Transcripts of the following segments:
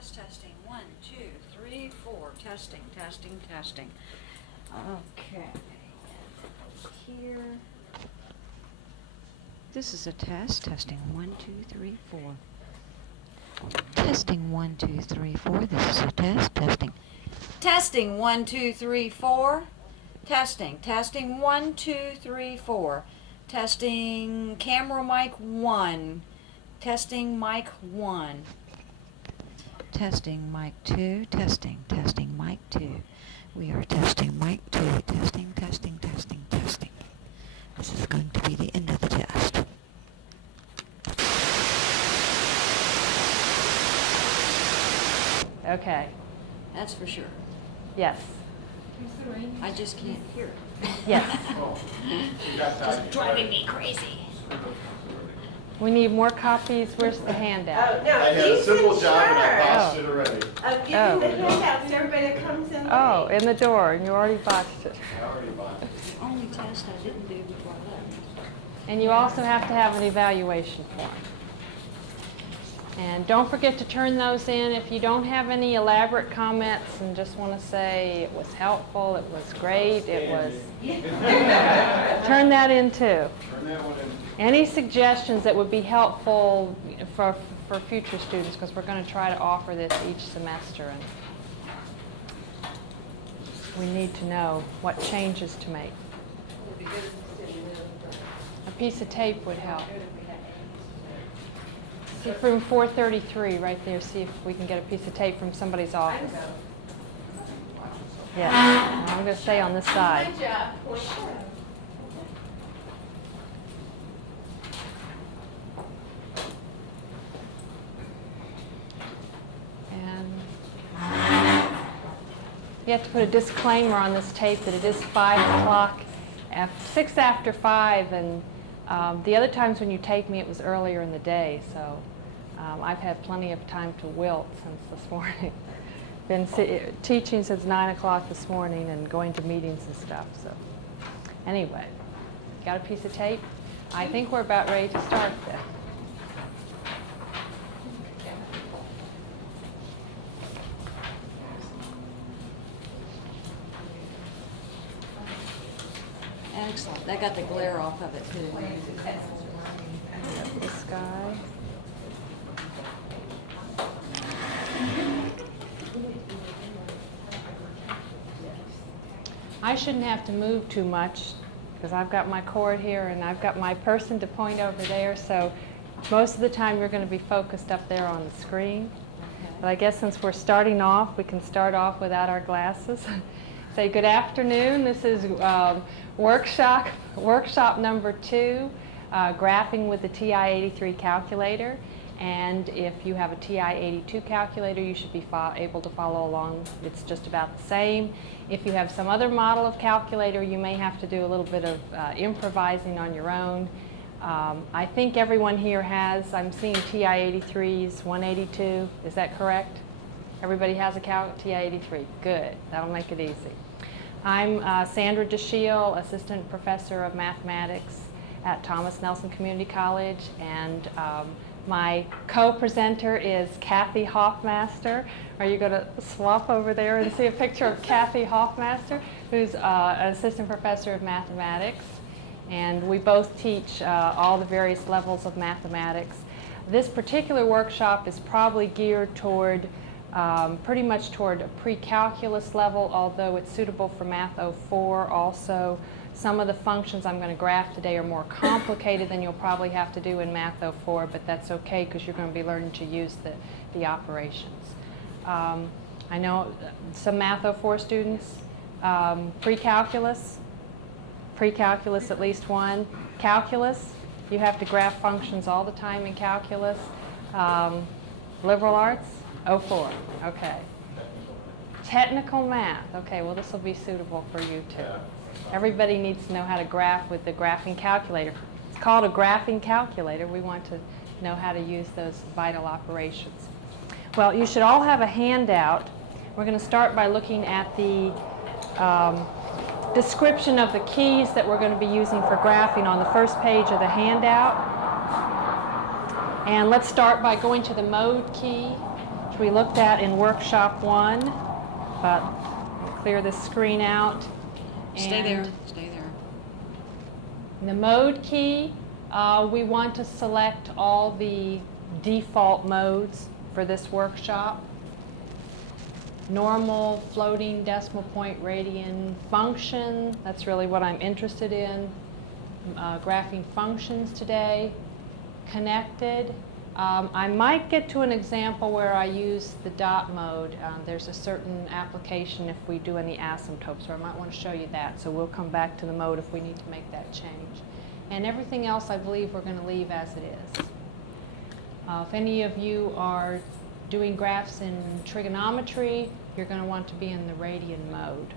Testing. 1, 2, 3, 4. Testing, testing, testing. Okay. Here. This is a test. Testing. 1, 2, 3, 4. Testing. 1, 2, 3, 4. This is a test. Testing. Testing. 1, 2, 3, 4. Testing. Testing. 1, 2, 3, 4. Testing. Camera mic 1. Testing mic 1. Testing mic 2. Testing. Testing mic 2. We are testing mic 2. Testing, testing, testing, testing. This is going to be the end of the test. Okay. That's for sure. Yes. I just can't hear it. Yes. Just driving me crazy. We need more copies. Where's the handout? Oh, no, I had a simple job and I botched it already. of giving the handouts to everybody that comes in. Oh, late. in the door, and you already botched it. I already bought it. It's the only test I didn't do before I left. And you also have to have an evaluation form. And don't forget to turn those in. If you don't have any elaborate comments and just want to say it was helpful, it was great, it was... turn that in too. Turn that one in. Any suggestions that would be helpful for future students, because we're going to try to offer this each semester, and we need to know what changes to make. A piece of tape would help. See from 433 right there, see if we can get a piece of tape from somebody's office. Yeah, I'm going to stay on this side. Good job. And you have to put a disclaimer on this tape that it is 5 o'clock, 6 after 5, and the other times when you take me it was earlier in the day, so I've had plenty of time to wilt since this morning. Been teaching since 9 o'clock this morning and going to meetings and stuff, so anyway, got a piece of tape? I think we're about ready to start then. Excellent. That got the glare off of it too. This guy. I shouldn't have to move too much because I've got my cord here and I've got my person to point over there, so most of the time you're going to be focused up there on the screen. But I guess since we're starting off, we can start off without our glasses. Say good afternoon. This is workshop number 2, graphing with the TI-83 calculator. And if you have a TI-82 calculator, you should be able to follow along. It's just about the same. If you have some other model of calculator, you may have to do a little bit of improvising on your own. I think everyone here has, I'm seeing TI-83s, 182. Is that correct? Everybody has a TI-83. Good. That'll make it easy. I'm Sandra DeShiel, Assistant Professor of Mathematics at Thomas Nelson Community College, and my co-presenter is Kathy Hoffmaster. Are you going to swap over there and see a picture of Kathy Hoffmaster, who's an Assistant Professor of Mathematics, and we both teach all the various levels of mathematics. This particular workshop is probably geared toward pretty much toward a pre-calculus level, although it's suitable for Math 04 also. Some of the functions I'm going to graph today are more complicated than you'll probably have to do in Math 04, but that's okay because you're going to be learning to use the operations. I know some Math 04 students, pre-calculus at least one. Calculus, you have to graph functions all the time in calculus. Liberal arts, 04, okay. Technical math, okay, well this will be suitable for you too. Everybody needs to know how to graph with the graphing calculator. It's called a graphing calculator. We want to know how to use those vital operations. Well, you should all have a handout. We're going to start by looking at the description of the keys that we're going to be using for graphing on the first page of the handout. And let's start by going to the mode key. which we looked at in workshop 1, but we'll clear this screen out. Stay there. And Stay there. the mode key, we want to select all the default modes for this workshop. Normal, floating, decimal point, radian, function, that's really what I'm interested in. Graphing functions today. Connected. I might get to an example where I use the dot mode. There's a certain application if we do any asymptotes, so I might want to show you that. So we'll come back to the mode if we need to make that change. And everything else I believe we're going to leave as it is. If any of you are doing graphs in trigonometry, you're going to want to be in the radian mode.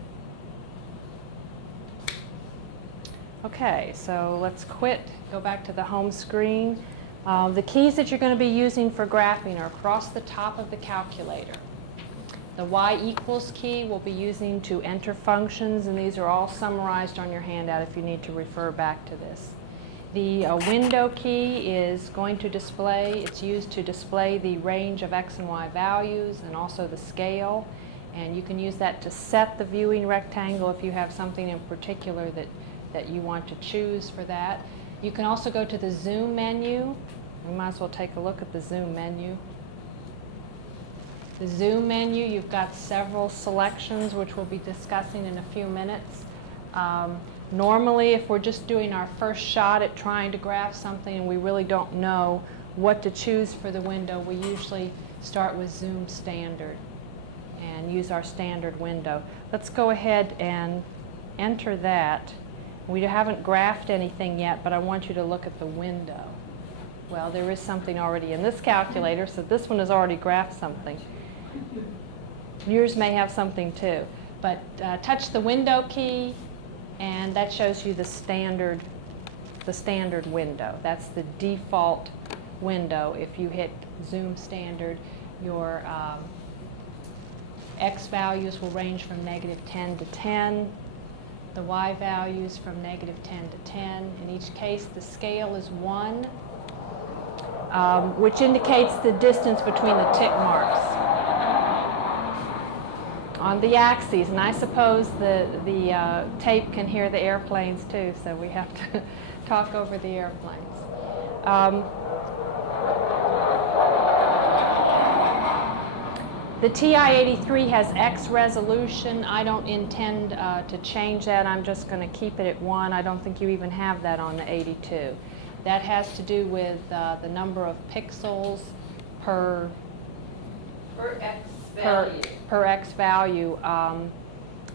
Okay, so let's quit, go back to the home screen. The keys that you're going to be using for graphing are across the top of the calculator. The y equals key we'll be using to enter functions, and these are all summarized on your handout if you need to refer back to this. The window key is going to display, it's used to display the range of x and y values and also the scale. And you can use that to set the viewing rectangle if you have something in particular that you want to choose for that. You can also go to the zoom menu. We might as well take a look at the zoom menu. The zoom menu, you've got several selections which we'll be discussing in a few minutes. Normally, if we're just doing our first shot at trying to graph something and we really don't know what to choose for the window, we usually start with zoom standard and use our standard window. Let's go ahead and enter that. We haven't graphed anything yet, but I want you to look at the window. Well, there is something already in this calculator, so this one has already graphed something. Yours may have something too. But touch the window key, and that shows you the standard window. That's the default window. If you hit zoom standard, your x values will range from -10 to 10. The y values from -10 to 10. In each case, the scale is 1, which indicates the distance between the tick marks on the axes. And I suppose the tape can hear the airplanes too, so we have to talk over the airplanes. The TI-83 has X resolution. I don't intend to change that. I'm just going to keep it at 1. I don't think you even have that on the 82. That has to do with the number of pixels per X value.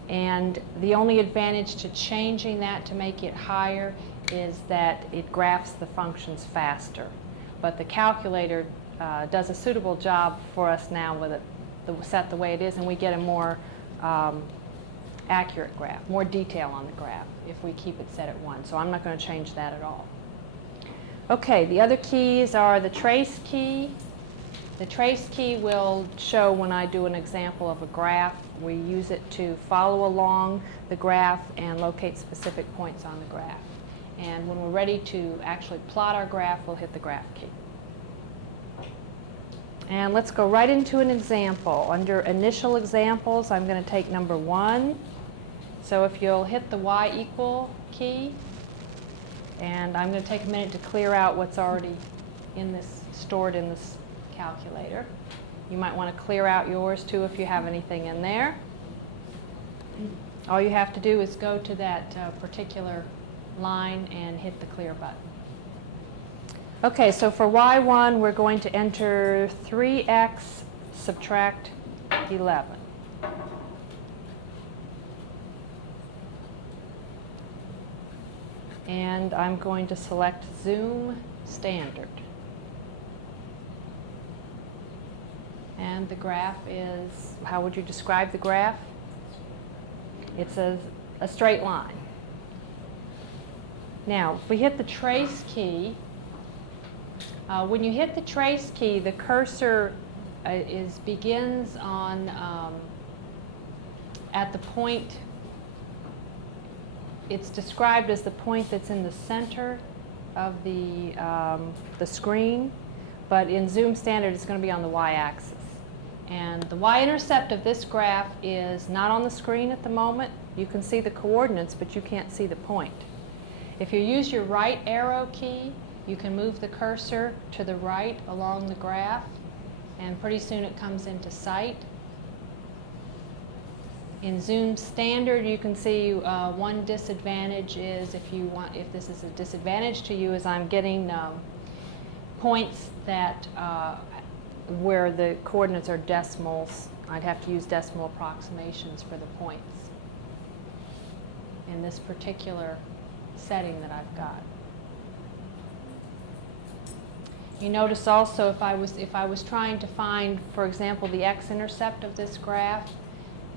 And the only advantage to changing that to make it higher is that it graphs the functions faster. But the calculator does a suitable job for us now with it set the way it is, and we get a more accurate graph, more detail on the graph if we keep it set at 1. So I'm not going to change that at all. Okay, the other keys are the trace key. The trace key will show when I do an example of a graph. We use it to follow along the graph and locate specific points on the graph. And when we're ready to actually plot our graph, we'll hit the graph key. And let's go right into an example. Under initial examples, I'm going to take number 1. So if you'll hit the y equal key, and I'm going to take a minute to clear out what's already stored in this calculator. You might want to clear out yours too if you have anything in there. All you have to do is go to that particular line and hit the clear button. Okay, so for y1, we're going to enter 3x subtract 11. And I'm going to select zoom standard. And the graph is, how would you describe the graph? It's a straight line. Now, if we hit the trace key, when you hit the trace key, the cursor begins on at the point. It's described as the point that's in the center of the screen, but in Zoom Standard, it's going to be on the y-axis. And the y-intercept of this graph is not on the screen at the moment. You can see the coordinates, but you can't see the point. If you use your right arrow key, you can move the cursor to the right along the graph, and pretty soon it comes into sight. In Zoom Standard, you can see one disadvantage is if this is a disadvantage to you, is I'm getting points that where the coordinates are decimals. I'd have to use decimal approximations for the points in this particular setting that I've got. You notice also if I was trying to find, for example, the x-intercept of this graph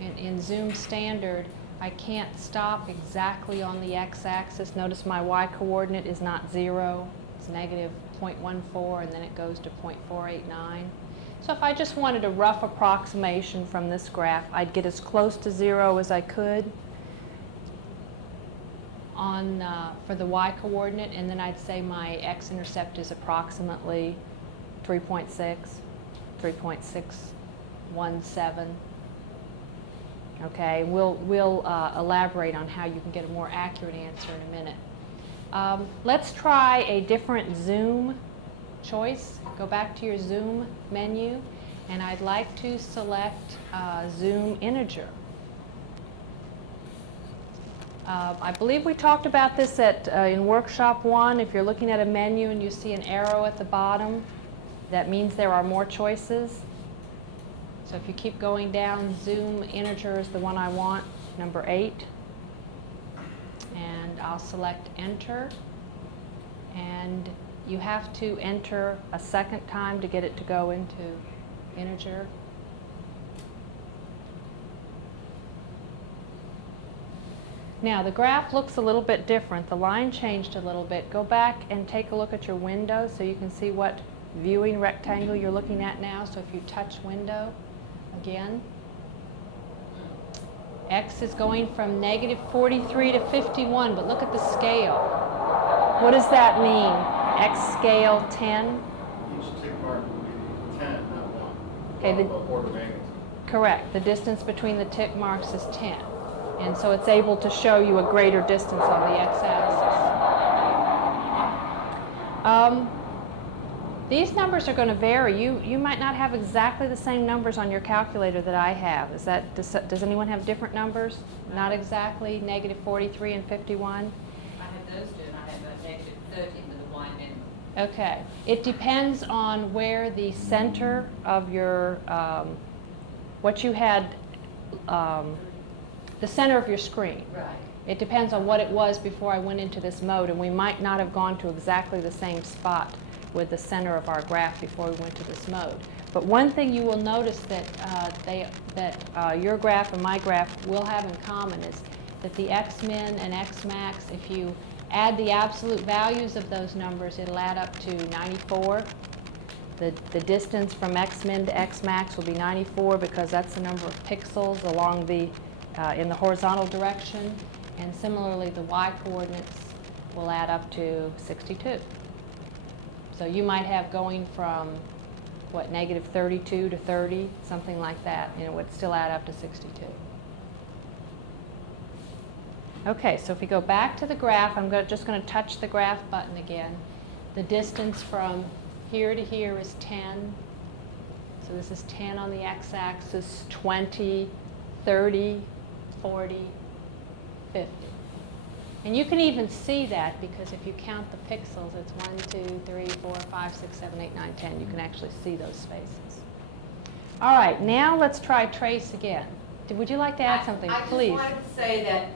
in Zoom Standard, I can't stop exactly on the x-axis. Notice my y-coordinate is not 0. It's negative 0.14, and then it goes to 0.489. So if I just wanted a rough approximation from this graph, I'd get as close to 0 as I could for the y-coordinate, and then I'd say my x-intercept is approximately 3.6, 3.617. Okay, we'll elaborate on how you can get a more accurate answer in a minute. Let's try a different Zoom choice. Go back to your Zoom menu, and I'd like to select Zoom Integer. I believe we talked about this in Workshop 1. If you're looking at a menu and you see an arrow at the bottom, that means there are more choices. So if you keep going down, Zoom Integer is the one I want, number 8. And I'll select Enter. And you have to enter a second time to get it to go into Integer. Now, the graph looks a little bit different. The line changed a little bit. Go back and take a look at your window so you can see what viewing rectangle you're looking at now. So if you touch Window again, X is going from negative 43 to 51, but look at the scale. What does that mean? X scale 10? Each tick mark will be 10, not 1. Okay, Well, order of magnitude. Correct. The distance between the tick marks is 10. And so it's able to show you a greater distance on the x-axis. These numbers are going to vary. You might not have exactly the same numbers on your calculator that I have. Does anyone have different numbers? Not exactly, negative 43 and 51? I have those two, and I have a negative 30 with a y minimum. Okay. It depends on where the center of your, what you had, the center of your screen. Right. It depends on what it was before I went into this mode, and we might not have gone to exactly the same spot with the center of our graph before we went to this mode. But one thing you will notice that your graph and my graph will have in common is that the x-min and x-max, if you add the absolute values of those numbers, it'll add up to 94. The distance from x-min to x-max will be 94 because that's the number of pixels along the in the horizontal direction, and similarly the y-coordinates will add up to 62. So you might have going from, what, negative 32 to 30, something like that, and it would still add up to 62. Okay, so if we go back to the graph, I'm just going to touch the graph button again. The distance from here to here is 10. So this is 10 on the x-axis, 20, 30, 40, 50. And you can even see that because if you count the pixels, it's 1, 2, 3, 4, 5, 6, 7, 8, 9, 10. You can actually see those spaces. All right, now let's try trace again. Would you like to add something, please? I just wanted to say that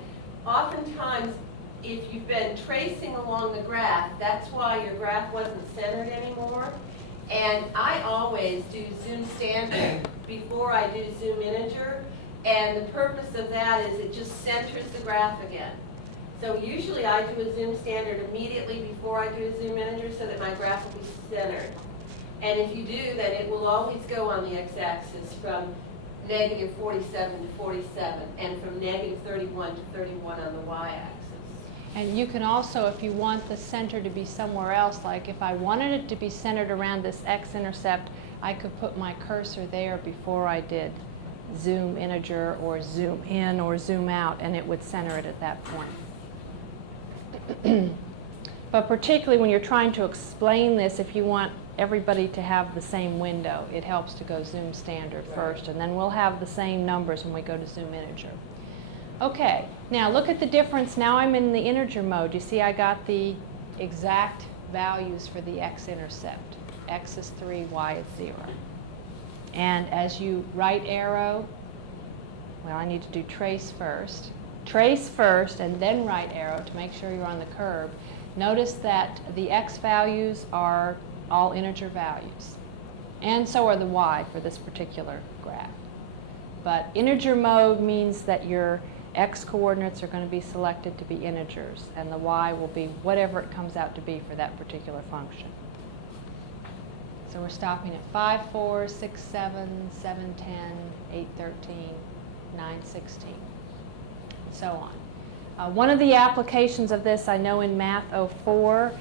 oftentimes if you've been tracing along the graph, that's why your graph wasn't centered anymore. And I always do Zoom Standard before I do Zoom Integer. And the purpose of that is it just centers the graph again. So usually I do a Zoom Standard immediately before I do a Zoom Integer so that my graph will be centered. And if you do, then it will always go on the x-axis from negative 47 to 47 and from negative 31 to 31 on the y-axis. And you can also, if you want the center to be somewhere else, like if I wanted it to be centered around this x-intercept, I could put my cursor there before I did zoom integer or zoom in or zoom out, and it would center it at that point. But particularly when you're trying to explain this, if you want everybody to have the same window, it helps to go zoom standard first, and then we'll have the same numbers when we go to zoom integer. Okay, now look at the difference. Now I'm in the integer mode. You see I got the exact values for the x-intercept. X is 3, y is 0. And as you right arrow, well, I need to do trace first. Trace first and then right arrow to make sure you're on the curve. Notice that the x values are all integer values. And so are the y for this particular graph. But integer mode means that your x coordinates are going to be selected to be integers, and the y will be whatever it comes out to be for that particular function. So we're stopping at 5, 4, 6, 7, 7, 10, 8, 13, 9, 16, and so on. One of the applications of this, I know in Math 04,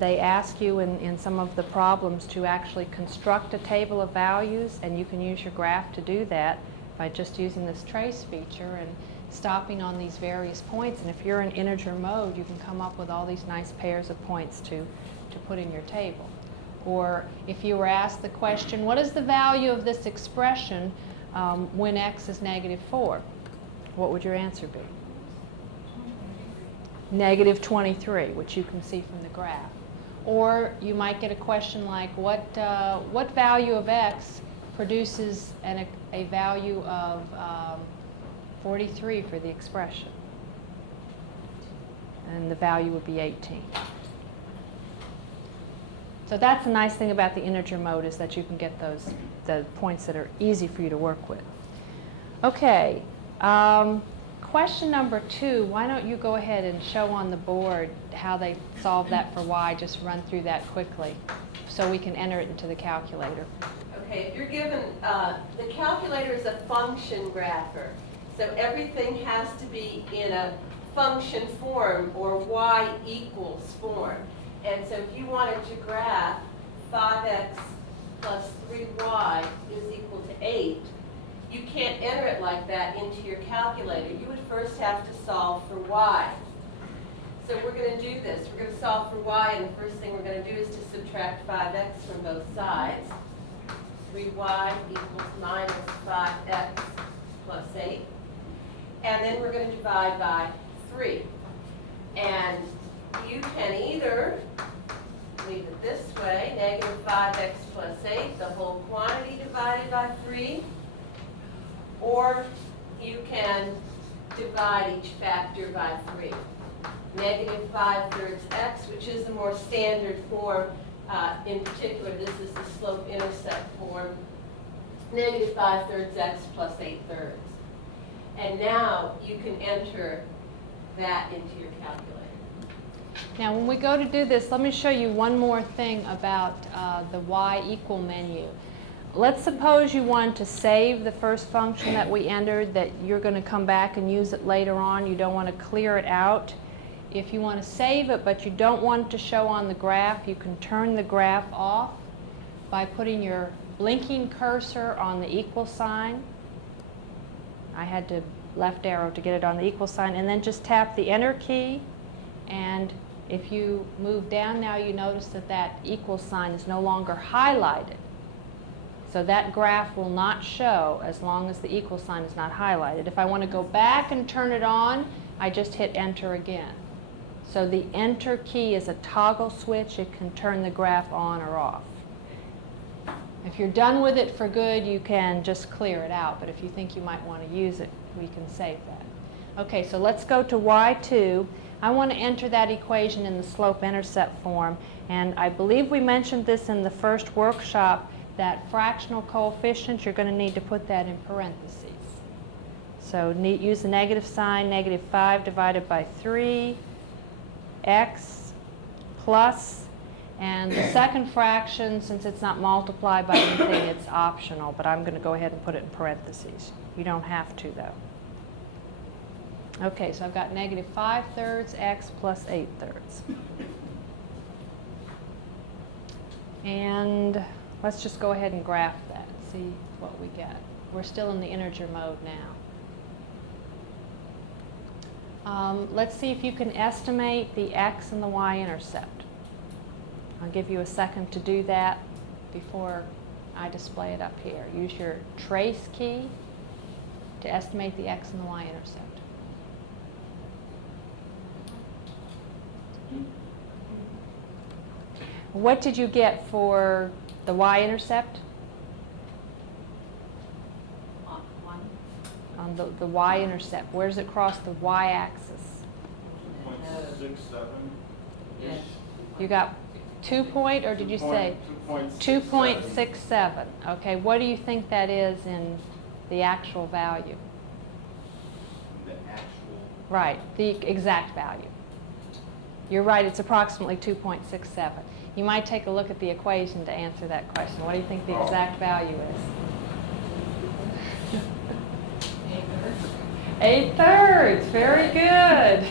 they ask you in some of the problems to actually construct a table of values, and you can use your graph to do that by just using this trace feature and stopping on these various points. And if you're in integer mode, you can come up with all these nice pairs of points to put in your table. Or if you were asked the question, what is the value of this expression when x is -4? What would your answer be? -23, which you can see from the graph. Or you might get a question like, what value of x produces a value of 43 for the expression? And the value would be 18. So that's the nice thing about the integer mode, is that you can get the points that are easy for you to work with. Okay, question number 2, why don't you go ahead and show on the board how they solved that for y, just run through that quickly so we can enter it into the calculator. Okay, if you're given, the calculator is a function grapher, so everything has to be in a function form or y equals form. And so if you wanted to graph 5x plus 3y is equal to 8, you can't enter it like that into your calculator. You would first have to solve for y. So we're going to do this. We're going to solve for y, and the first thing we're going to do is to subtract 5x from both sides. 3y equals minus 5x plus 8. And then we're going to divide by 3. And you can either leave it this way, -5x plus 8, the whole quantity divided by 3, or you can divide each factor by 3. -5/3 x, which is the more standard form. In particular, this is the slope-intercept form. -5/3 x plus 8/3. And now you can enter that into your calculator. Now when we go to do this, let me show you one more thing about the y equal menu. Let's suppose you want to save the first function that we entered, that you're going to come back and use it later on. You don't want to clear it out. If you want to save it but you don't want it to show on the graph, you can turn the graph off by putting your blinking cursor on the equal sign. I had to left arrow to get it on the equal sign, and then just tap the enter key, and if you move down now, you notice that that equal sign is no longer highlighted. So that graph will not show as long as the equal sign is not highlighted. If I want to go back and turn it on, I just hit enter again. So the enter key is a toggle switch. It can turn the graph on or off. If you're done with it for good, you can just clear it out. But if you think you might want to use it, we can save that. Okay, so let's go to y2. I want to enter that equation in the slope-intercept form. And I believe we mentioned this in the first workshop, that fractional coefficient, you're going to need to put that in parentheses. So use the negative sign, -5 divided by 3, x plus, and the second fraction, since it's not multiplied by anything, it's optional, but I'm going to go ahead and put it in parentheses. You don't have to, though. Okay, so I've got -5/3 x plus 8/3. And Let's just go ahead and graph that, see what we get. We're still in the integer mode now. Let's see if you can estimate the x and the y-intercept. I'll give you a second to do that before I display it up here. Use your trace key to estimate the x and the y-intercept. What did you get for the y-intercept? One. On the y-intercept, where does it cross the y-axis? 2.67. Yes. You got 2 point, or did you say? 2.67. Okay, what do you think that is in the actual value? The actual. Right, the exact value. You're right, it's approximately 2.67. You might take a look at the equation to answer that question. What do you think the exact value is? 8/3, very good.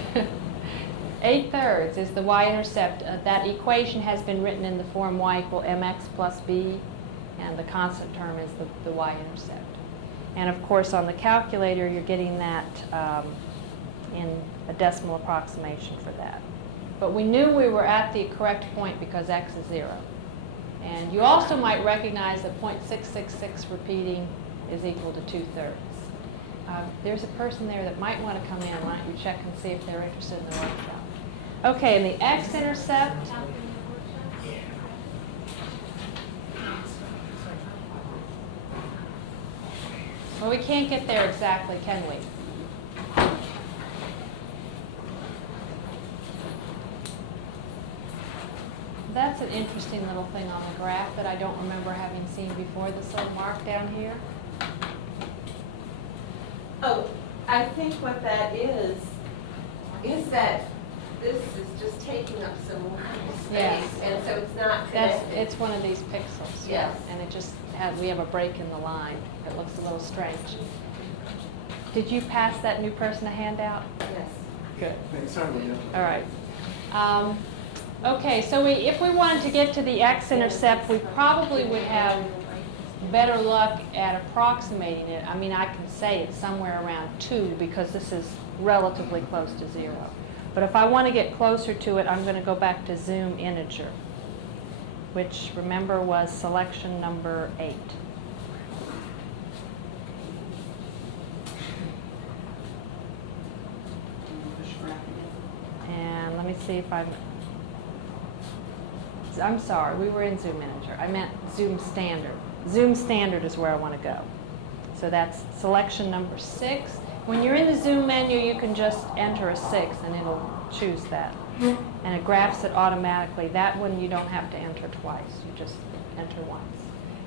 8/3 is the y-intercept. That equation has been written in the form y equal mx plus b, and the constant term is the y-intercept. And of course on the calculator you're getting that in a decimal approximation for that. But we knew we were at the correct point because x is 0. And you also might recognize that 0.666 repeating is equal to 2/3. There's a person there that might want to come in. Why don't you check and see if they're interested in the workshop? Okay, and the x-intercept. Well, we can't get there exactly, can we? That's an interesting little thing on the graph that I don't remember having seen before, this little mark down here. Oh, I think what that is that this is just taking up some more space, Yes. and so it's not That's, connected. it's one of these pixels. Yes. And it just has, we have a break in the line. It looks a little strange. Did you pass that new person a handout? Yes. Good. Thanks, certainly. All right. Okay, so if we wanted to get to the x-intercept, we probably would have better luck at approximating it. I mean, I can say it's somewhere around 2 because this is relatively close to 0. But if I want to get closer to it, I'm going to go back to zoom integer, which, remember, was selection number 8. And let me see if I'm sorry, we were in zoom integer. I meant zoom standard. Zoom standard is where I want to go. So that's selection number 6. When you're in the zoom menu, you can just enter a 6 and it'll choose that. And it graphs it automatically. That one you don't have to enter twice. You just enter once.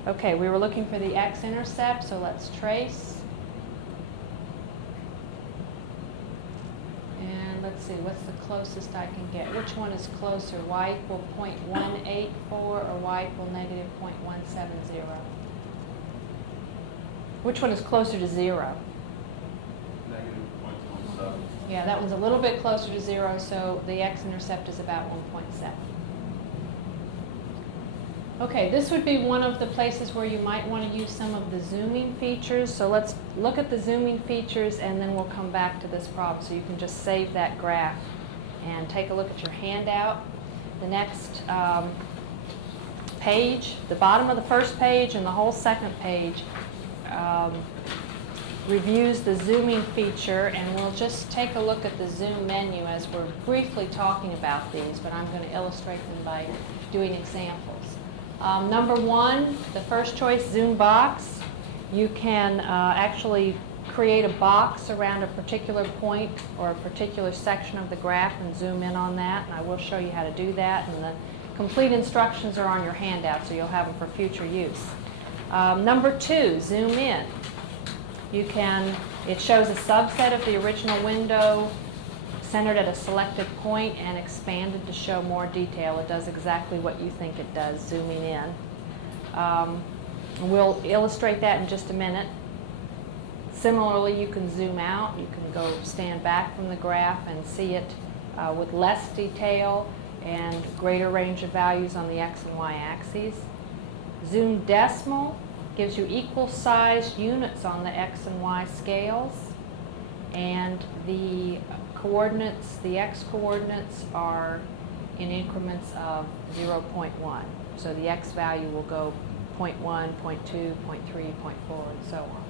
Okay, we were looking for the x-intercept, so let's trace. And let's see, what's the closest I can get? Which one is closer, y equal 0.184 or y equal negative 0.170? Which one is closer to 0? Negative 0.17. Yeah, that one's a little bit closer to 0, so the x-intercept is about 1.7. Okay, this would be one of the places where you might want to use some of the zooming features. So let's look at the zooming features and then we'll come back to this problem. So you can just save that graph and take a look at your handout. The next page, the bottom of the first page and the whole second page reviews the zooming feature, and we'll just take a look at the zoom menu as we're briefly talking about these, but I'm going to illustrate them by doing examples. Number 1, the first choice, zoom box. You can actually create a box around a particular point or a particular section of the graph and zoom in on that, and I will show you how to do that, and the complete instructions are on your handout, so you'll have them for future use. Number 2, zoom in. It shows a subset of the original window centered at a selected point and expanded to show more detail. It does exactly what you think it does, zooming in. We'll illustrate that in just a minute. Similarly, you can zoom out. You can go stand back from the graph and see it with less detail and greater range of values on the x and y axes. Zoom decimal gives you equal sized units on the x and y scales, and the coordinates, the x coordinates are in increments of 0.1. So the x value will go 0.1, 0.2, 0.3, 0.4, and so on.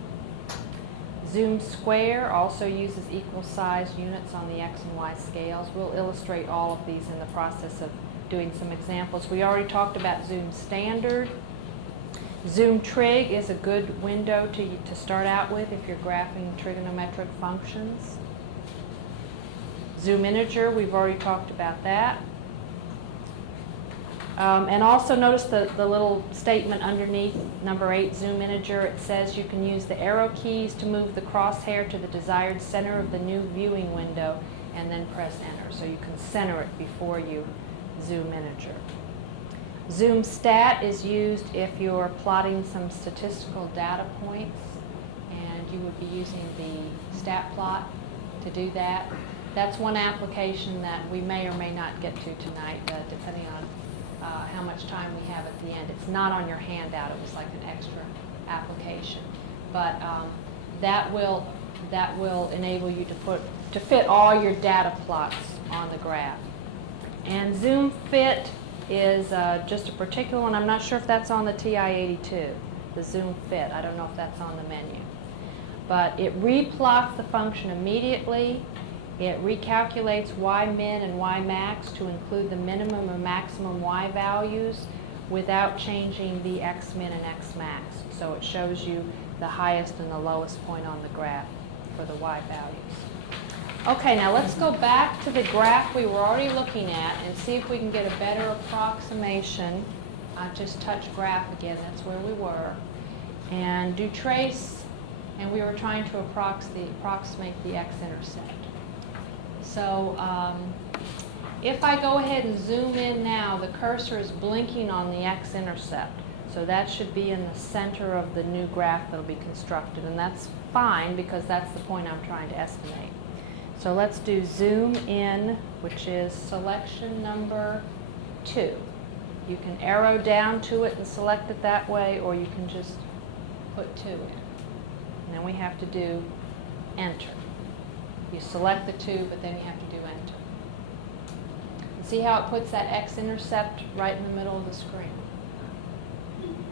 Zoom square also uses equal sized units on the x and y scales. We'll illustrate all of these in the process of doing some examples. We already talked about zoom standard. Zoom trig is a good window to start out with if you're graphing trigonometric functions. Zoom integer, we've already talked about that. And also notice the little statement underneath number 8, zoom integer. It says you can use the arrow keys to move the crosshair to the desired center of the new viewing window and then press enter. So you can center it before you zoom integer. Zoom stat is used if you're plotting some statistical data points, and you would be using the stat plot to do that. That's one application that we may or may not get to tonight, depending on how much time we have at the end. It's not on your handout. It was like an extra application, but that will enable you to fit all your data plots on the graph. And zoom fit is just a particular one. I'm not sure if that's on the TI-82, the zoom fit. I don't know if that's on the menu. But it replots the function immediately. It recalculates y min and y max to include the minimum or maximum y values without changing the x min and x max. So it shows you the highest and the lowest point on the graph for the y values. Okay, now let's go back to the graph we were already looking at and see if we can get a better approximation. Just touch graph again, that's where we were. And do trace, and we were trying to approximate the x-intercept. So if I go ahead and zoom in now, the cursor is blinking on the x-intercept. So that should be in the center of the new graph that will be constructed, and that's fine because that's the point I'm trying to estimate. So let's do zoom in, which is selection number 2. You can arrow down to it and select it that way, or you can just put 2 in. And then we have to do enter. You select the 2, but then you have to do enter. And see how it puts that x-intercept right in the middle of the screen.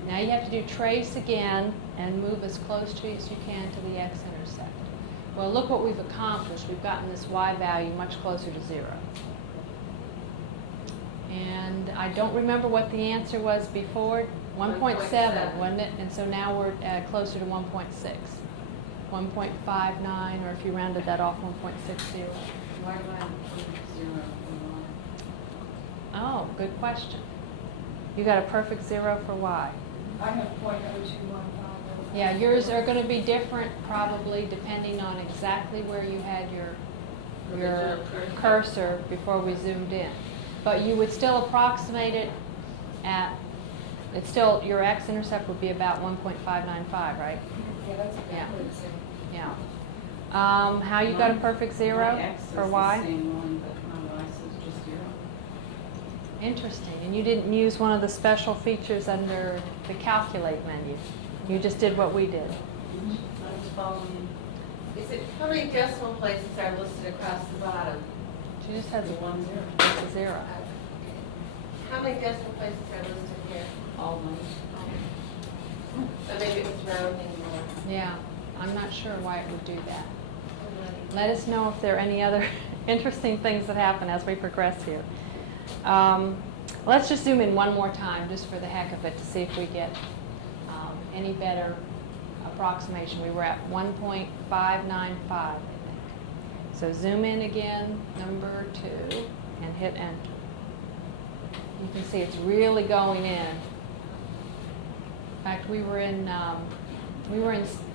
Now you have to do trace again and move as close to as you can to the x-intercept. Well, look what we've accomplished. We've gotten this y value much closer to 0. And I don't remember what the answer was before. 1.7, wasn't it? And so now we're closer to 1.6. 1.59, or if you rounded that off, 1.60. Why do I put 0 for y? Oh, good question. You got a perfect 0 for y. I have .0215. Yeah, yours are going to be different probably depending on exactly where you had your cursor before we zoomed in. But you would still approximate it at, it's still, your x-intercept would be about 1.595, right? Yeah, that's exactly the same. Yeah. How you got a perfect 0 My X for is y? the same one, but my Y says just 0. Interesting. And you didn't use one of the special features under the calculate menu. You just did what we did. Is it, how many decimal places are listed across the bottom? She just has a 1, 0. just a 0. How many decimal places are listed here? All ones. So maybe it was rounding more. Yeah, I'm not sure why it would do that. Let us know if there are any other interesting things that happen as we progress here. Let's just zoom in one more time, just for the heck of it, to see if we get any better approximation. We were at 1.595, I think. So zoom in again, number 2, and hit enter. You can see it's really going in. In fact, we were in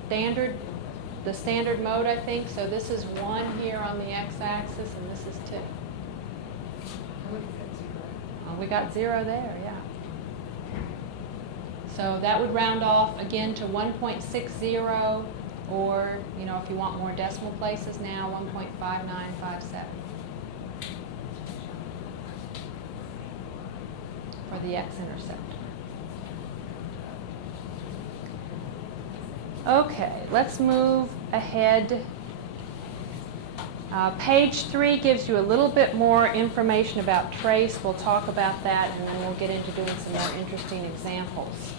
standard, the standard mode, I think. So this is 1 here on the x-axis, and this is 2. Oh, we got 0 there, yeah. So that would round off again to 1.60, or, you know, if you want more decimal places now, 1.5957 for the x-intercept. Okay, let's move ahead. Page 3 gives you a little bit more information about trace. We'll talk about that, and then we'll get into doing some more interesting examples.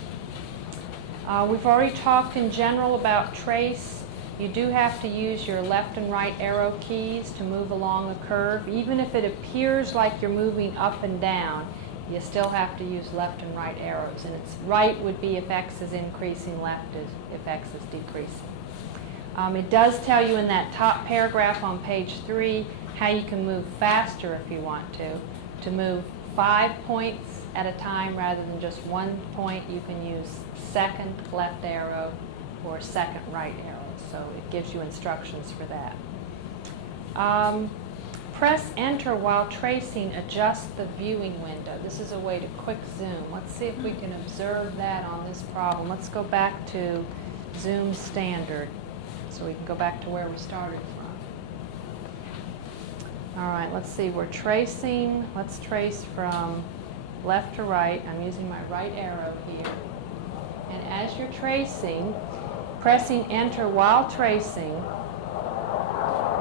We've already talked in general about trace. You do have to use your left and right arrow keys to move along a curve. Even if it appears like you're moving up and down, you still have to use left and right arrows. And it's right would be if x is increasing, left is if x is decreasing. It does tell you in that top paragraph on page 3 how you can move faster if you want to move 5 points at a time rather than just 1 point. You can use second left arrow or second right arrow. So it gives you instructions for that. Press enter while tracing, adjust the viewing window. This is a way to quick zoom. Let's see if we can observe that on this problem. Let's go back to zoom standard so we can go back to where we started from. All right, let's see. We're tracing. Let's trace from left to right. I'm using my right arrow here. And as you're tracing, pressing enter while tracing,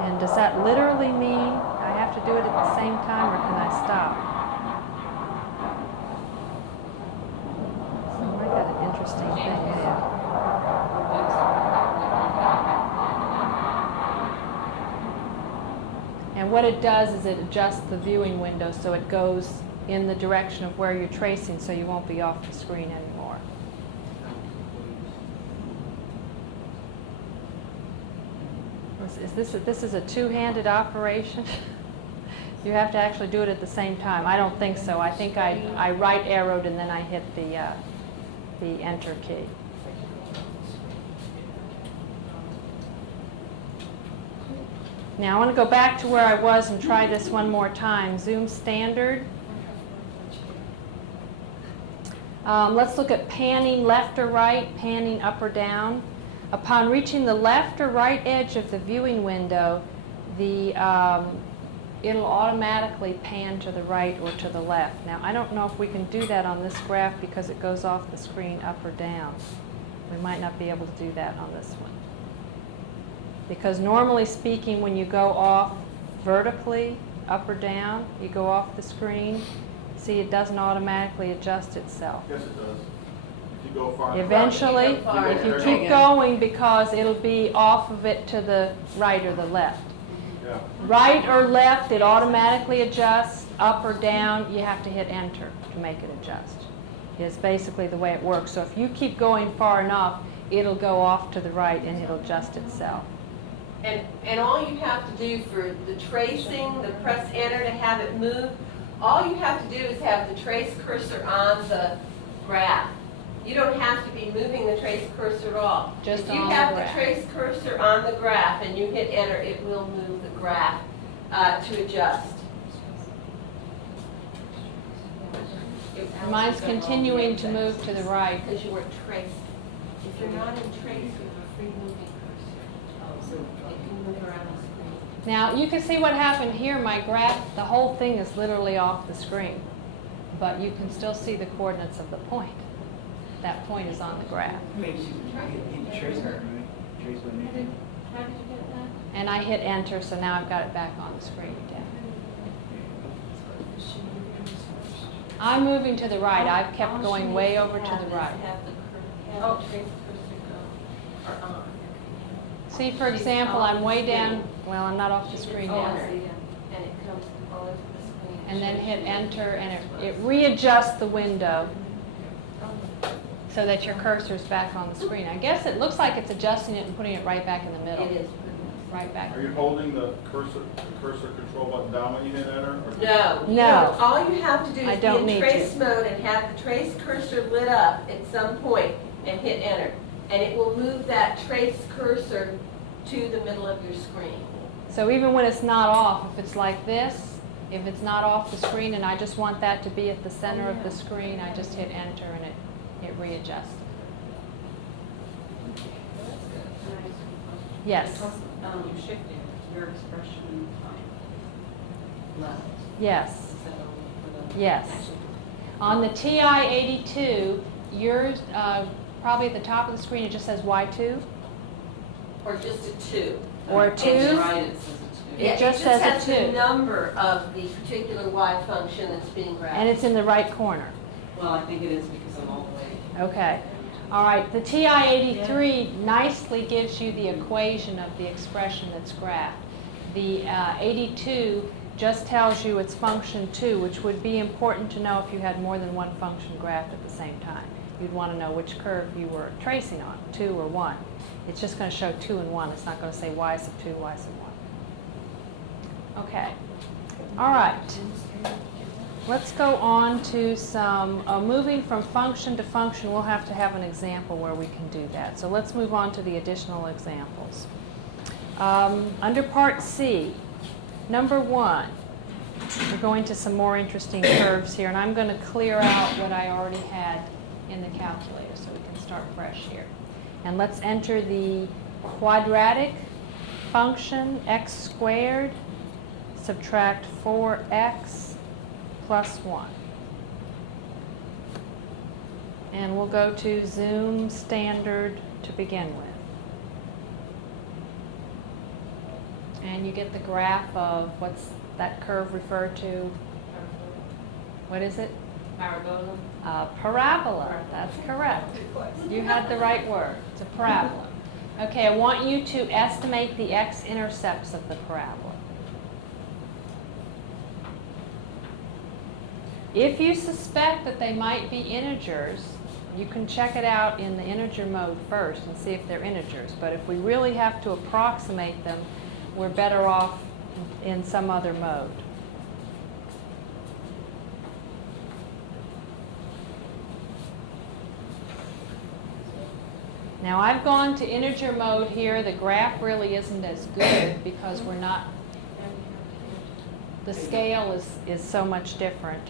and does that literally mean I have to do it at the same time, or can I stop? Oh, I got an interesting thing there. And what it does is it adjusts the viewing window so it goes in the direction of where you're tracing, so you won't be off the screen anymore. This is a two-handed operation? You have to actually do it at the same time. I don't think so. I think I right arrowed and then I hit the enter key. Now I want to go back to where I was and try this one more time. Zoom standard. Let's look at panning left or right, panning up or down. Upon reaching the left or right edge of the viewing window, it'll automatically pan to the right or to the left. Now, I don't know if we can do that on this graph because it goes off the screen up or down. We might not be able to do that on this one. Because normally speaking, when you go off vertically, up or down, you go off the screen, see it doesn't automatically adjust itself. Yes, it does. If you go far. Eventually, if you keep going, because it'll be off of it to the right or the left. Yeah. Right or left, it automatically adjusts. Up or down, you have to hit enter to make it adjust. It's basically the way it works. So if you keep going far enough, it'll go off to the right and it'll adjust itself. And all you have to do for the tracing, the press enter to have it move, all you have to do is have the trace cursor on the graph. You don't have to be moving the trace cursor at all. Just if you on the have graph. the trace cursor on the graph and you hit enter, it will move the graph to adjust. Mine's continuing to move to the right. Because you were traced. If you're not in trace, you have a free moving cursor. So it can move around the screen. Now, you can see what happened here. My graph, the whole thing is literally off the screen. But you can still see the coordinates of the point. That point is on the graph. And I hit enter, so now I've got it back on the screen again. I'm moving to the right. I've kept going way over to the right. Have the trace cursor go on. See, for example, I'm way down. Well, I'm not off the screen Oh, now. I see, yeah. And it comes all over the screen. And then hit enter, and it readjusts the window so that your cursor's back on the screen. I guess it looks like it's adjusting it and putting it right back in the middle. It is. Right back. Are you holding the cursor control button down when you hit enter? Or No. No. All you have to do I is don't be in need trace to. mode and have the trace cursor lit up at some point and hit enter. And it will move that trace cursor to the middle of your screen. So even when it's not off, if it's like this, if it's not off the screen and I just want that to be at the center of the screen, I just hit enter and it readjusts. Yes. You're shifting your expression left. Yes. So for the Yes. On the TI-83, your probably at the top of the screen, it just says Y2 Or just a 2? or a On 2. the right it says a 2. It just says a has the 2. number of the particular Y function that's being graphed. And it's in the right corner. Well, I think it is because I'm all the way. Okay. All right. The TI-83 nicely gives you the equation of the expression that's graphed. The 82 just tells you it's function 2, which would be important to know if you had more than one function graphed at the same time. You'd want to know which curve you were tracing on, 2 or 1. It's just going to show 2 and 1. It's not going to say y sub 2, y sub 1. Okay. All right. Let's go on to some, moving from function to function, we'll have to have an example where we can do that. So let's move on to the additional examples. Under part C, number 1, we're going to some more interesting curves here, and I'm going to clear out what I already had in the calculator so we can start fresh here. And let's enter the quadratic function x squared, subtract 4x plus 1. And we'll go to zoom standard to begin with. And you get the graph of what's that curve referred to? What is it? Parabola. Parabola. That's correct. You had the right word. It's a parabola. Okay, I want you to estimate the x-intercepts of the parabola. If you suspect that they might be integers, you can check it out in the integer mode first and see if they're integers. But if we really have to approximate them, we're better off in some other mode. Now I've gone to integer mode here. The graph really isn't as good because we're not, the scale is so much different.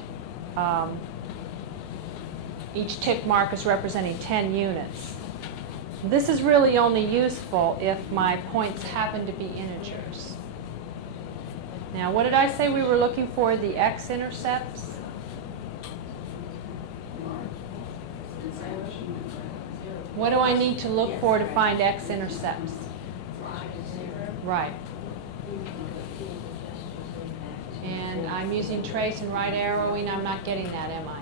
Each tick mark is representing 10 units. This is really only useful if my points happen to be integers. Now, what did I say we were looking for? The x-intercepts? What do I need to look for to find x-intercepts? Right. And I'm using trace and right arrowing. I'm not getting that, am I?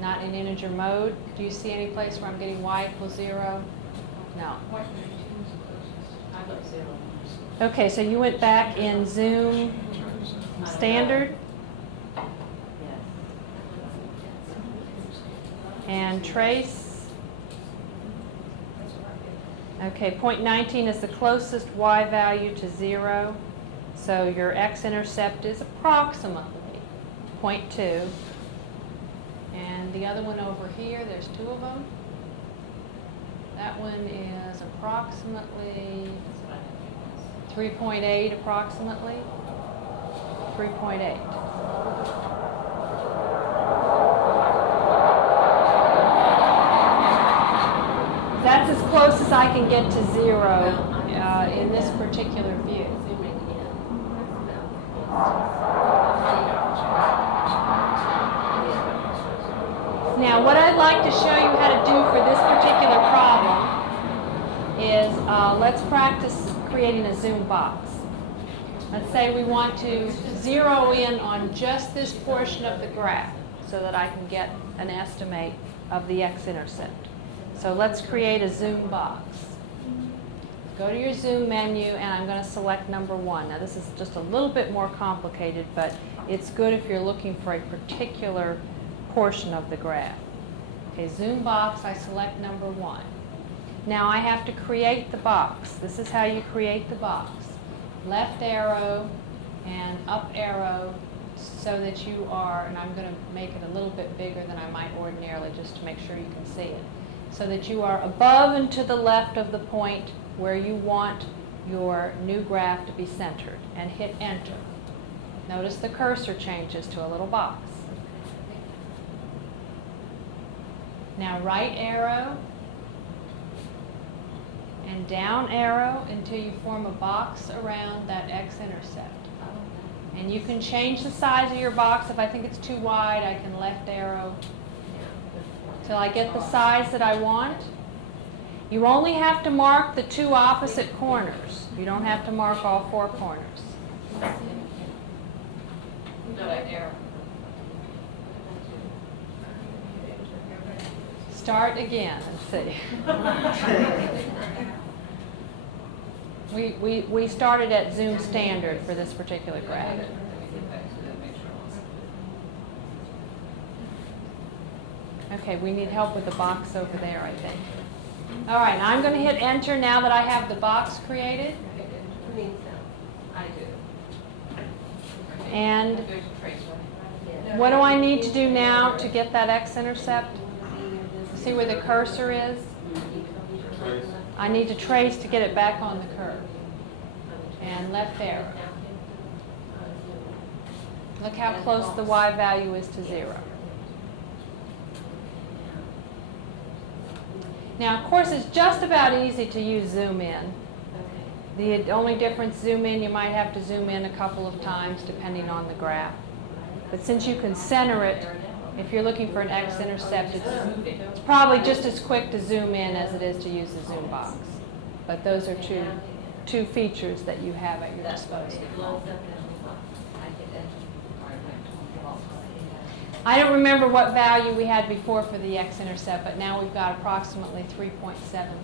Not in integer mode. Do you see any place where I'm getting y equals 0? No. I got 0. Okay, so you went back in zoom standard and trace. Okay, point 19 is the closest y value to 0. So your x-intercept is approximately 0.2. And the other one over here, there's 2 of them. That one is approximately 3.8, approximately. 3.8. That's as close as I can get to 0 in this particular view. Now, what I'd like to show you how to do for this particular problem is let's practice creating a zoom box. Let's say we want to zero in on just this portion of the graph so that I can get an estimate of the x-intercept. So let's create a zoom box. Go to your zoom menu and I'm going to select number 1. Now this is just a little bit more complicated, but it's good if you're looking for a particular portion of the graph. Okay, zoom box, I select number 1. Now I have to create the box. This is how you create the box. Left arrow and up arrow so that you are, and I'm going to make it a little bit bigger than I might ordinarily just to make sure you can see it, so that you are above and to the left of the point where you want your new graph to be centered, and hit enter. Notice the cursor changes to a little box. Now right arrow and down arrow until you form a box around that x-intercept. And you can change the size of your box. If I think it's too wide, I can left arrow till I get the size that I want. You only have to mark the 2 opposite corners. You don't have to mark all 4 corners. No, error. Start again and see. We started at zoom standard for this particular graph. Okay, we need help with the box over there, I think. All right, now I'm going to hit enter now that I have the box created. I do. And There's a trace, right? what do I need to do now to get that x-intercept? See where the cursor is? Trace. I need to trace to get it back on the curve. And left arrow. Look how close the y value is to 0. Now, of course, it's just about easy to use zoom in. The only difference, zoom in, you might have to zoom in a couple of times depending on the graph. But since you can center it, if you're looking for an x-intercept, it's probably just as quick to zoom in as it is to use the zoom box. But those are two features that you have at your disposal. I don't remember what value we had before for the x-intercept, but now we've got approximately 3.73.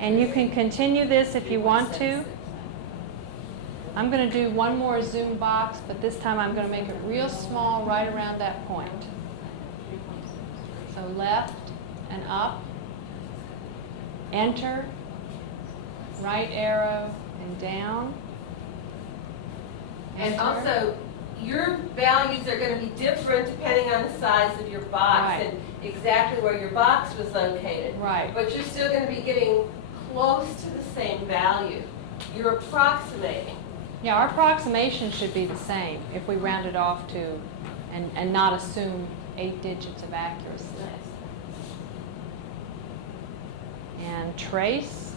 And you can continue this if you want to. I'm going to do one more zoom box, but this time I'm going to make it real small right around that point. So left and up, enter, right arrow, and down. And Enter. also, your values are going to be different depending on the size of your box Right. and exactly where your box was located. Right. But you're still going to be getting close to the same value. You're approximating. Yeah, our approximation should be the same if we round it off to and not assume 8 digits of accuracy. And trace.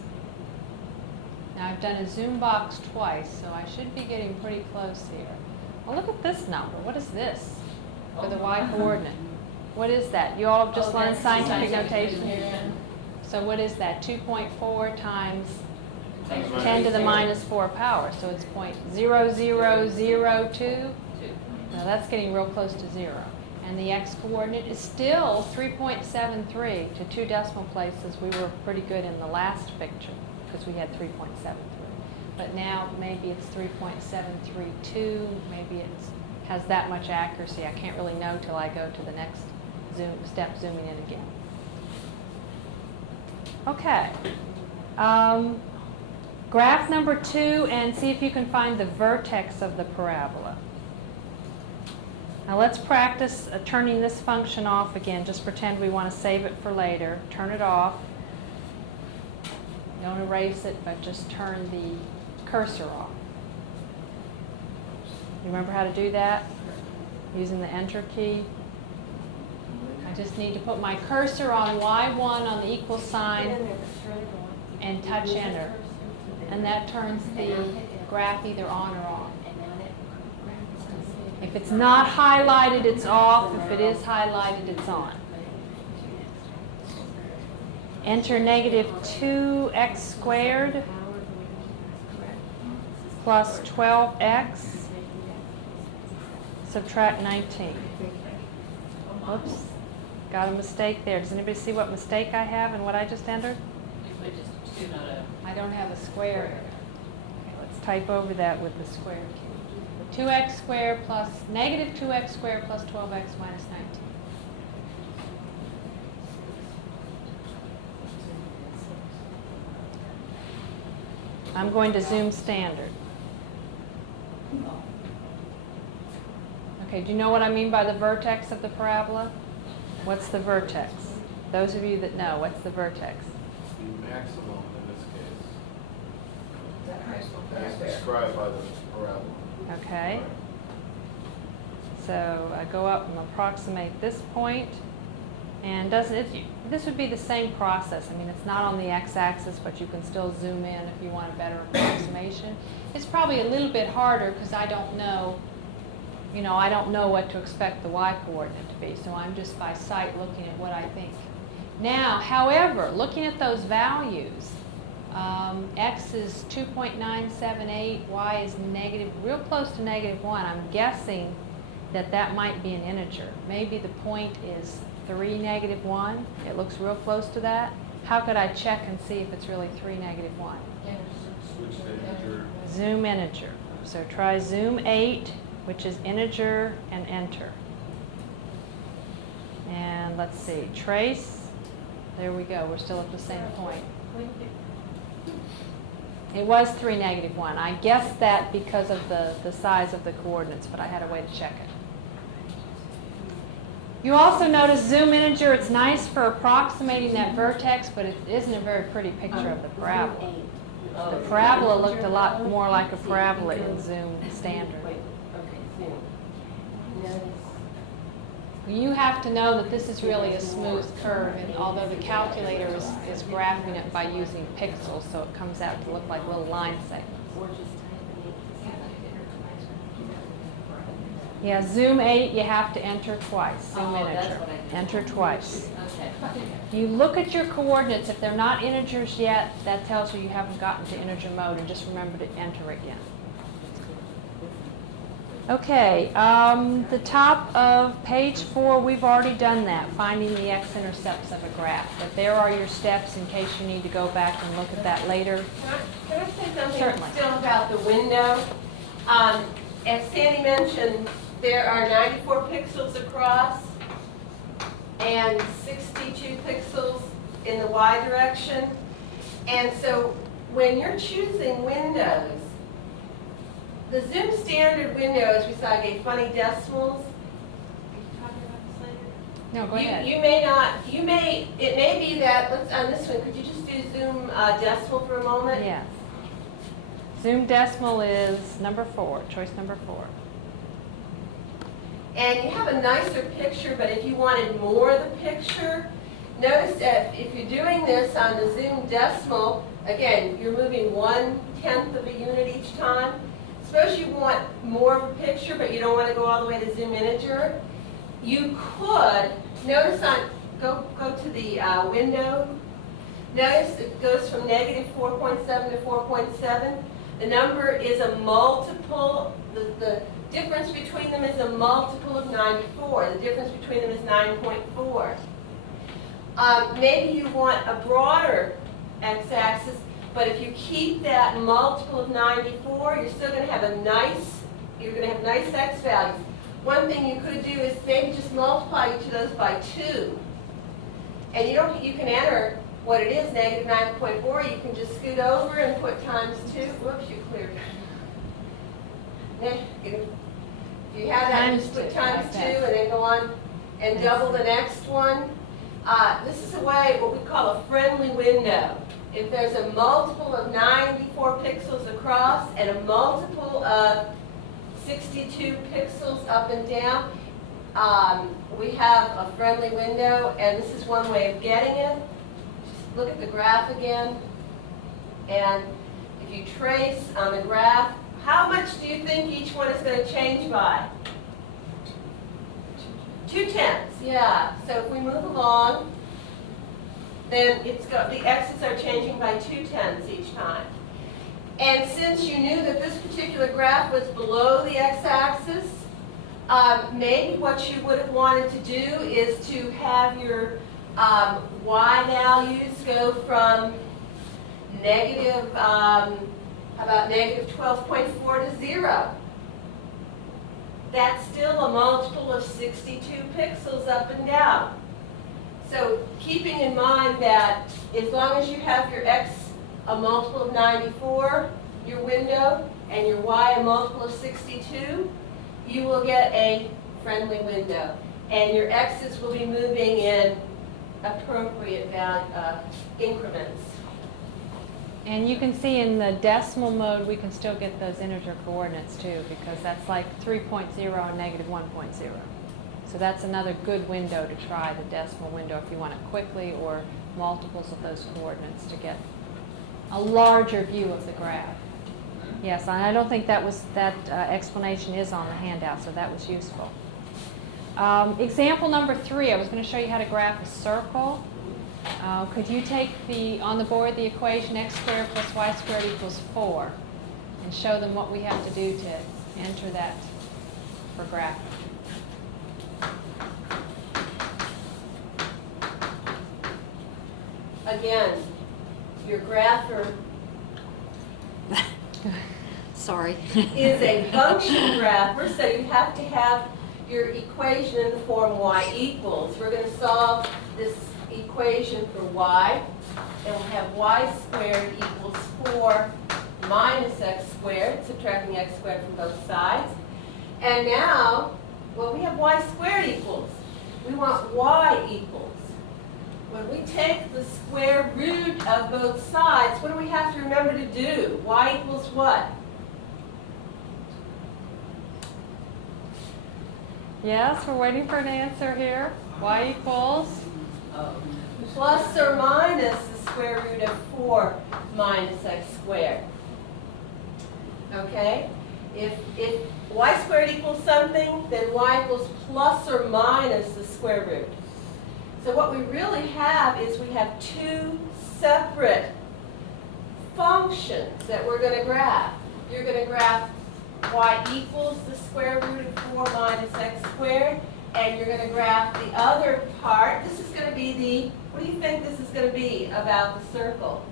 Now I've done a zoom box twice, so I should be getting pretty close here. Well, look at this number. What is this for the y coordinate? What is that? You all have just learned scientific notation? So what is that? 2.4 times 10 to the minus 4 power. So it's 0.0002. Now that's getting real close to 0. And the x-coordinate is still 3.73 to 2 decimal places. We were pretty good in the last picture because we had 3.73. But now maybe it's 3.732. Maybe it has that much accuracy. I can't really know till I go to the next step zooming in again. Okay. Graph number 2 and see if you can find the vertex of the parabola. Now let's practice turning this function off again. Just pretend we want to save it for later. Turn it off. Don't erase it, but just turn the cursor off. You remember how to do that? Using the enter key. I just need to put my cursor on y1 on the equal sign and touch enter. And that turns the graph either on or off. If it's not highlighted, it's off. If it is highlighted, it's on. Enter negative 2x squared plus 12x, subtract 19. Oops, got a mistake there. Does anybody see what mistake I have and what I just entered? I don't have a square. Okay, let's type over that with the square key. 2x squared plus negative 2x squared plus 12x minus 19. I'm going to zoom standard. Okay, do you know what I mean by the vertex of the parabola? What's the vertex? Those of you that know, what's the vertex? The maximum in this case. As described by the parabola. Okay. So I go up and approximate this point. And this would be the same process. I mean, it's not on the x-axis, but you can still zoom in if you want a better approximation. It's probably a little bit harder because I don't know you know, I don't know what to expect the y-coordinate to be, so I'm just by sight looking at what I think. Now, however, looking at those values, x is 2.978, y is negative, real close to -1. I'm guessing that that might be an integer. Maybe the point is 3, -1. It looks real close to that. How could I check and see if it's really 3, -1? Switch to integer. Zoom integer. So try zoom 8, which is integer, and enter. And let's see, trace. There we go. We're still at the same point. It was 3, -1. I guessed that because of the size of the coordinates, but I had a way to check it. You also notice zoom integer. It's nice for approximating that vertex, but it isn't a very pretty picture of the parabola. The parabola looked a lot more like a parabola in zoom standard. You have to know that this is really a smooth curve, and although the calculator is graphing it by using pixels, so it comes out to look like little line segments. Yeah, zoom 8, you have to enter twice. Zoom integer. Enter twice. You look at your coordinates. If they're not integers yet, that tells you haven't gotten to integer mode, and just remember to enter again. Okay, the top of page 4, we've already done that, finding the x-intercepts of a graph. But there are your steps in case you need to go back and look at that later. Can I say something Certainly. still about the window? As Sandy mentioned, there are 94 pixels across and 62 pixels in the y direction. And so when you're choosing windows, the zoom standard window, as we saw, gave funny decimals. Are you talking about this later? No, go ahead. It may be that, let's, on this one, could you just do zoom decimal for a moment? Yes. Zoom decimal is number 4, choice number 4. And you have a nicer picture, but if you wanted more of the picture, notice that if you're doing this on the zoom decimal, again, you're moving 1/10 of a unit each time. Suppose you want more of a picture, but you don't want to go all the way to zoom integer. You could, notice on, go to the window. Notice it goes from -4.7 to 4.7. The number is a multiple, the difference between them is a multiple of 94. The difference between them is 9.4. Maybe you want a broader x-axis, but if you keep that multiple of 94, you're still going to have nice x values. One thing you could do is maybe just multiply each of those by 2. And you can enter what it is, -9.4. You can just scoot over and put times 2. Whoops, you cleared. If you have that, just put times 2 and then go on and double the next one. This is a way, what we call a friendly window. If there's a multiple of 94 pixels across and a multiple of 62 pixels up and down, we have a friendly window, and this is one way of getting it. Just look at the graph again, and if you trace on the graph, how much do you think each one is going to change by? 2/10, yeah. So if we move along, then the x's are changing by 2/10 each time. And since you knew that this particular graph was below the x-axis, maybe what you would have wanted to do is to have your y values go from about -12.4 to 0. That's still a multiple of 62 pixels up and down. So keeping in mind that as long as you have your x a multiple of 94, your window, and your y a multiple of 62, you will get a friendly window. And your x's will be moving in appropriate increments. And you can see in the decimal mode, we can still get those integer coordinates too, because that's like 3.0 and -1.0. So that's another good window to try, the decimal window, if you want it quickly, or multiples of those coordinates to get a larger view of the graph. Yes, and I don't think that explanation is on the handout, so that was useful. Example number 3, I was going to show you how to graph a circle. Could you take on the board the equation x squared plus y squared equals 4 and show them what we have to do to enter that for graphing? Again, your grapher Sorry. is a function grapher, so you have to have your equation in the form y equals. We're going to solve this equation for y, and we'll have y squared equals 4 minus x squared, subtracting x squared from both sides. And now, well, we have y squared equals. We want y equals. When we take the square root of both sides, what do we have to remember to do? Y equals what? Yes, we're waiting for an answer here. Y equals? Plus or minus the square root of 4 minus x squared. Okay? If y squared equals something, then y equals plus or minus the square root. So what we really have is we have 2 separate functions that we're going to graph. You're going to graph y equals the square root of 4 minus x squared, and you're going to graph the other part. This is going to be what do you think this is going to be about the circle?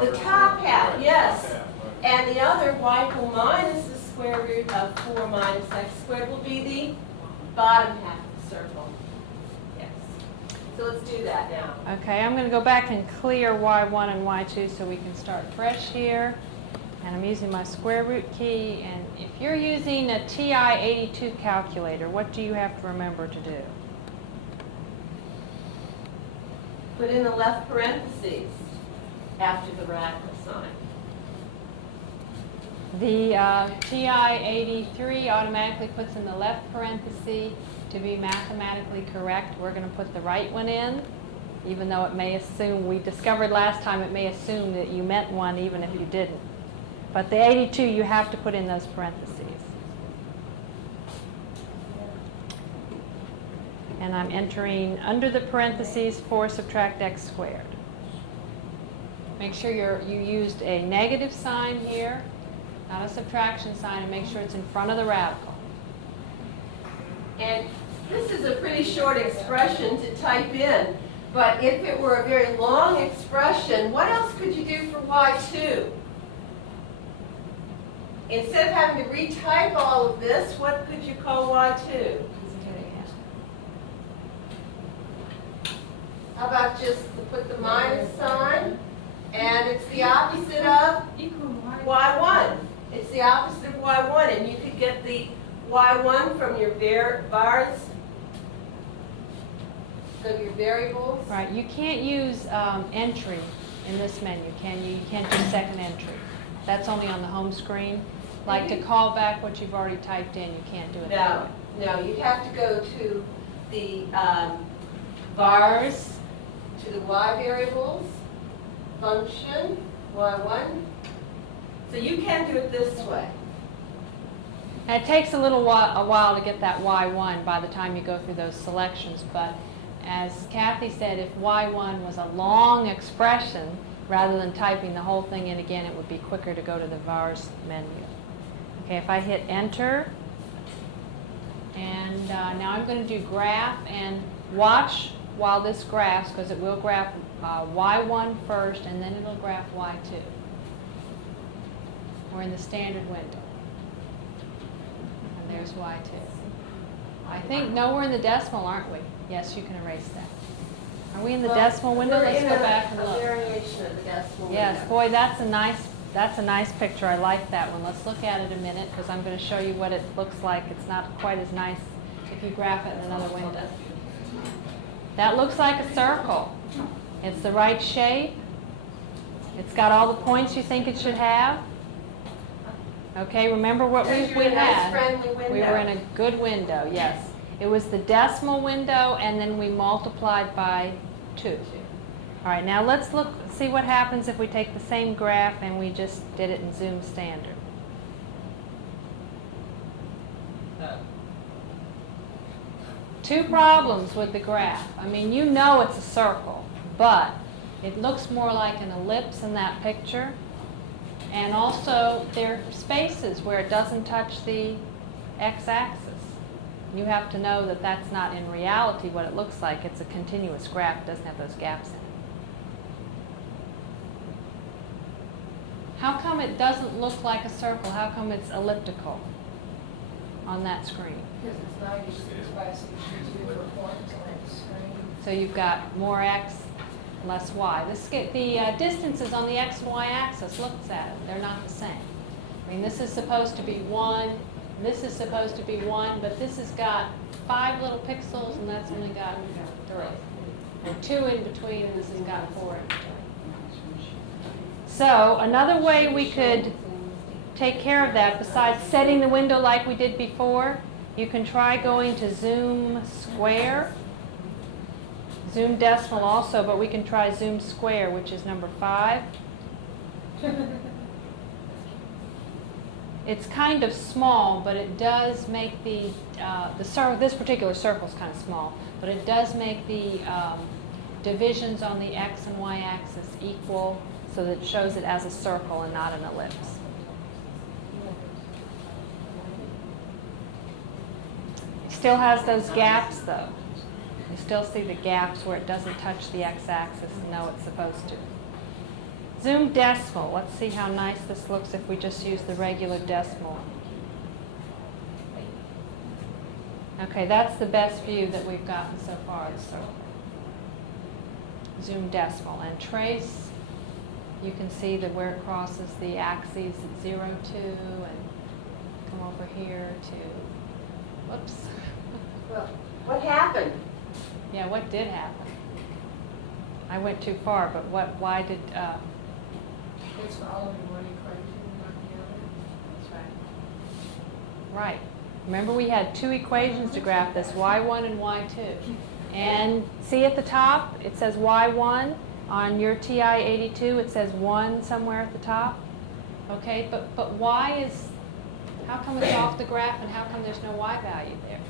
The top half, yes. And the other, y equal minus the square root of 4 minus x squared, will be the bottom half of the circle. Yes. So let's do that now. Okay, I'm going to go back and clear y1 and y2 so we can start fresh here. And I'm using my square root key. And if you're using a TI-83 calculator, what do you have to remember to do? Put in the left parentheses after the radical sign. The TI-83 automatically puts in the left parenthesis to be mathematically correct. We're going to put the right one in, even though it may assume, we discovered last time it may assume that you meant one even if you didn't. But the 82, you have to put in those parentheses. And I'm entering under the parentheses 4 subtract x squared. Make sure you used a negative sign here, not a subtraction sign, and make sure it's in front of the radical. And this is a pretty short expression to type in, but if it were a very long expression, what else could you do for y2? Instead of having to retype all of this, what could you call y2? How about just to put the minus sign, and it's the opposite of y1. It's the opposite of y1, and you could get the y1 from your bars, so your variables. Right, you can't use entry in this menu, can you? You can't do second entry. That's only on the home screen. Like to call back what you've already typed in, you can't do it that way. No, you'd have to go to the Bars. to the y variables, function, y1. So you can do it this way. And it takes a while to get that y1 by the time you go through those selections, but as Kathy said, if y1 was a long expression, rather than typing the whole thing in again, it would be quicker to go to the vars menu. Okay, if I hit enter, and now I'm going to do graph, and watch while this graphs, because it will graph y1 first, and then it'll graph y2. We're in the standard window. And there's y2. I think, no, we're in the decimal, aren't we? Yes, you can erase that. Are we in the decimal window? We're Let's in go back and a look. variation of the decimal Yes, window. boy, that's a nice picture. I like that one. Let's look at it a minute, because I'm going to show you what it looks like. It's not quite as nice if you graph it in another window. That looks like a circle. It's the right shape. It's got all the points you think it should have. Okay, remember what we Because you're in a nice had. friendly window. We were in a good window, yes. It was the decimal window, and then we multiplied by 2. All right, now let's see what happens if we take the same graph and we just did it in Zoom Standard. Two problems with the graph. I mean, you know it's a circle, but it looks more like an ellipse in that picture. And also, there are spaces where it doesn't touch the x-axis. You have to know that that's not in reality what it looks like. It's a continuous graph. It doesn't have those gaps in it. How come it doesn't look like a circle? How come it's elliptical on that screen? Because it's 96 by 62 for points on the screen. So you've got more x, less y. The distances on the x and y axis, look at it. They're not the same. I mean, this is supposed to be 1, this is supposed to be 1, but this has got 5 little pixels, and that's only got 3. And 2 in between, and this has got 4 in between. So another way we could take care of that, besides setting the window like we did before, you can try going to zoom square. Zoom decimal also, but we can try zoom square, which is number 5. It's kind of small, but it does make the circle. This particular circle is kind of small, but it does make the divisions on the x and y axis equal, so that it shows it as a circle and not an ellipse. It still has those gaps, though. You still see the gaps where it doesn't touch the x-axis and know it's supposed to. Zoom decimal. Let's see how nice this looks if we just use the regular decimal. Okay, that's the best view that we've gotten so far. So zoom decimal and trace. You can see that where it crosses the axes at 0, 2, and come over here to, whoops. Well, what happened? Yeah, what did happen? I went too far, but why did, It's following one equation, not the other. that's right. Right. Remember we had 2 equations to graph this, y1 and y2. And see at the top, it says y1. On your TI-83, it says 1 somewhere at the top. Okay, but y is, how come it's off the graph and how come there's no y value there?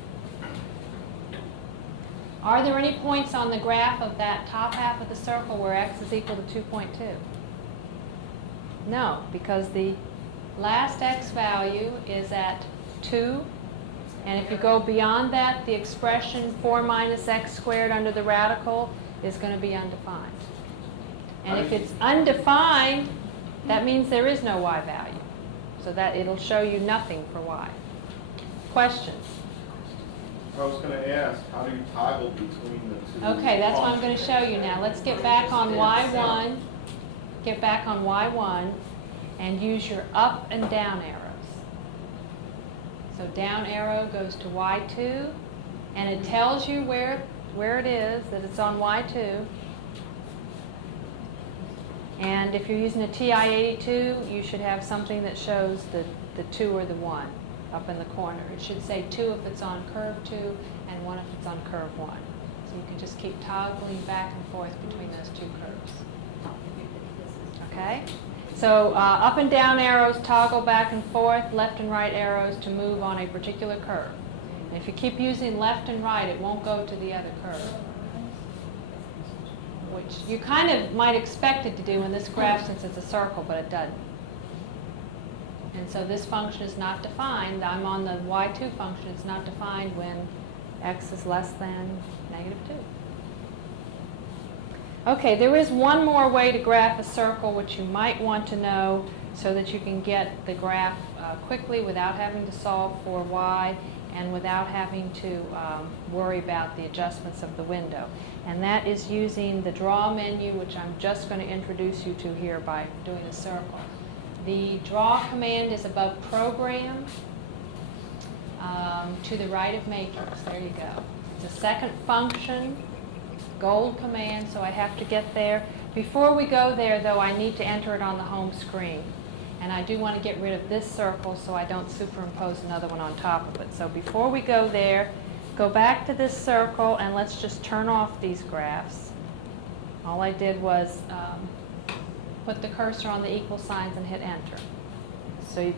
Are there any points on the graph of that top half of the circle where x is equal to 2.2? No, because the last x value is at 2. And if you go beyond that, the expression 4 minus x squared under the radical is going to be undefined. And if it's undefined, that means there is no y value. So that it'll show you nothing for y. Questions? I was going to ask, how do you toggle between the two? Okay, that's what I'm going to show you now. Let's get back on y1. Get back on y1 and use your up and down arrows. So down arrow goes to y2, and it tells you where it is, that it's on y2. And if you're using a TI-83, you should have something that shows the 2 or the 1 up in the corner. It should say 2 if it's on curve 2 and 1 if it's on curve 1. So you can just keep toggling back and forth between those 2 curves. Okay? So up and down arrows toggle back and forth, left and right arrows to move on a particular curve. And if you keep using left and right, it won't go to the other curve, which you kind of might expect it to do in this graph since it's a circle, but it doesn't. And so this function is not defined. I'm on the y2 function. It's not defined when x is less than -2. Okay, there is one more way to graph a circle which you might want to know so that you can get the graph quickly without having to solve for y and without having to worry about the adjustments of the window. And that is using the draw menu, which I'm just going to introduce you to here by doing a circle. The draw command is above program to the right of matrix. There you go. It's a second function, gold command, so I have to get there. Before we go there, though, I need to enter it on the home screen. And I do want to get rid of this circle so I don't superimpose another one on top of it. So before we go there, go back to this circle and let's just turn off these graphs All I did was put the cursor on the equal signs and hit enter. So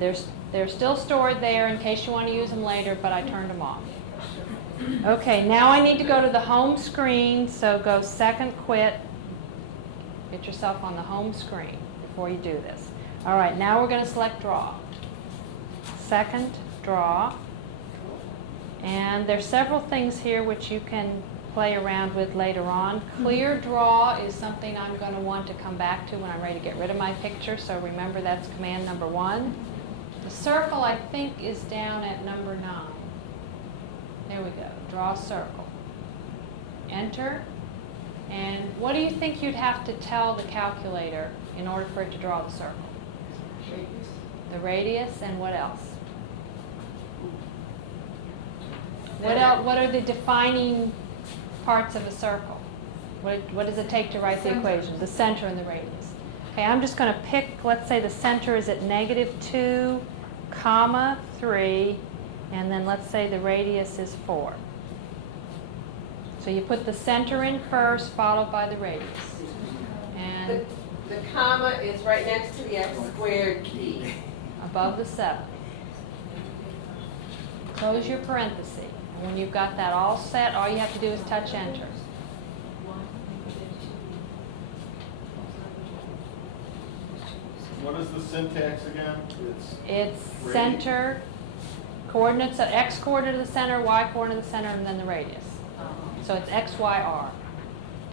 they're still stored there in case you want to use them later, but I turned them off. Okay, now I need to go to the home screen, so go second quit. Get yourself on the home screen before you do this. All right, now we're going to select draw. Second draw. And there's several things here which you can play around with later on. Clear draw is something I'm going to want to come back to when I'm ready to get rid of my picture, so remember that's command number 1. The circle, I think, is down at number 9. There we go. Draw circle. Enter. And what do you think you'd have to tell the calculator in order for it to draw the circle? Radius. The radius, and what else? What are the defining parts of a circle? What does it take to write the equation? The center and the radius. Okay, I'm just going to pick, let's say the center is at -2, 3, and then let's say the radius is 4. So you put the center in first, followed by the radius. And The comma is right next to the x squared key. above the 7. Close your parenthesis. And when you've got that all set, all you have to do is touch enter. What is the syntax again? It's Radius. center, coordinates, x coordinate of the center, y coordinate of the center, and then the radius. So it's x, y, r,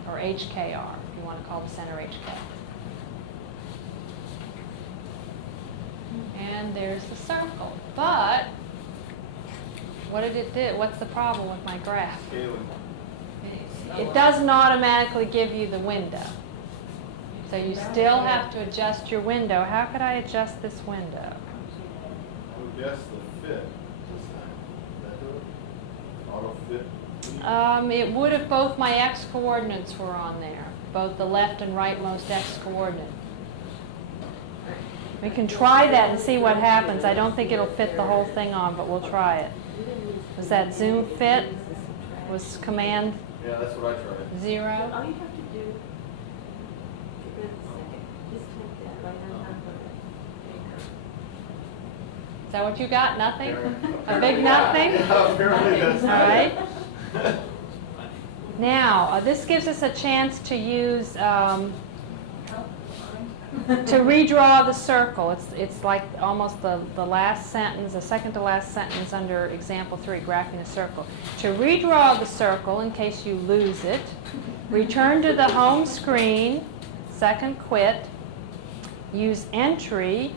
or HKR, if you want to call the center HK. And there's the circle. But what did it do? What's the problem with my graph? Scaling. It doesn't automatically give you the window. So you still have to adjust your window. How could I adjust this window? I would guess the fit this time. That do it? Auto fit. It would if both my x coordinates were on there, both the left and rightmost x coordinate. We can try that and see what happens. I don't think it'll fit the whole thing on, but we'll try it. Was that zoom fit? Was command Yeah, that's what I tried. 0? All you have to do, get rid of the second, just take that right on top of it. Is that what you got? Nothing? A Apparently big not. nothing? Yeah, apparently that's All not right. it. Now, this gives us a chance to use, to redraw the circle. It's like almost the last sentence, the second to last sentence under example 3, graphing a circle. To redraw the circle, in case you lose it, return to the home screen, second quit, use entry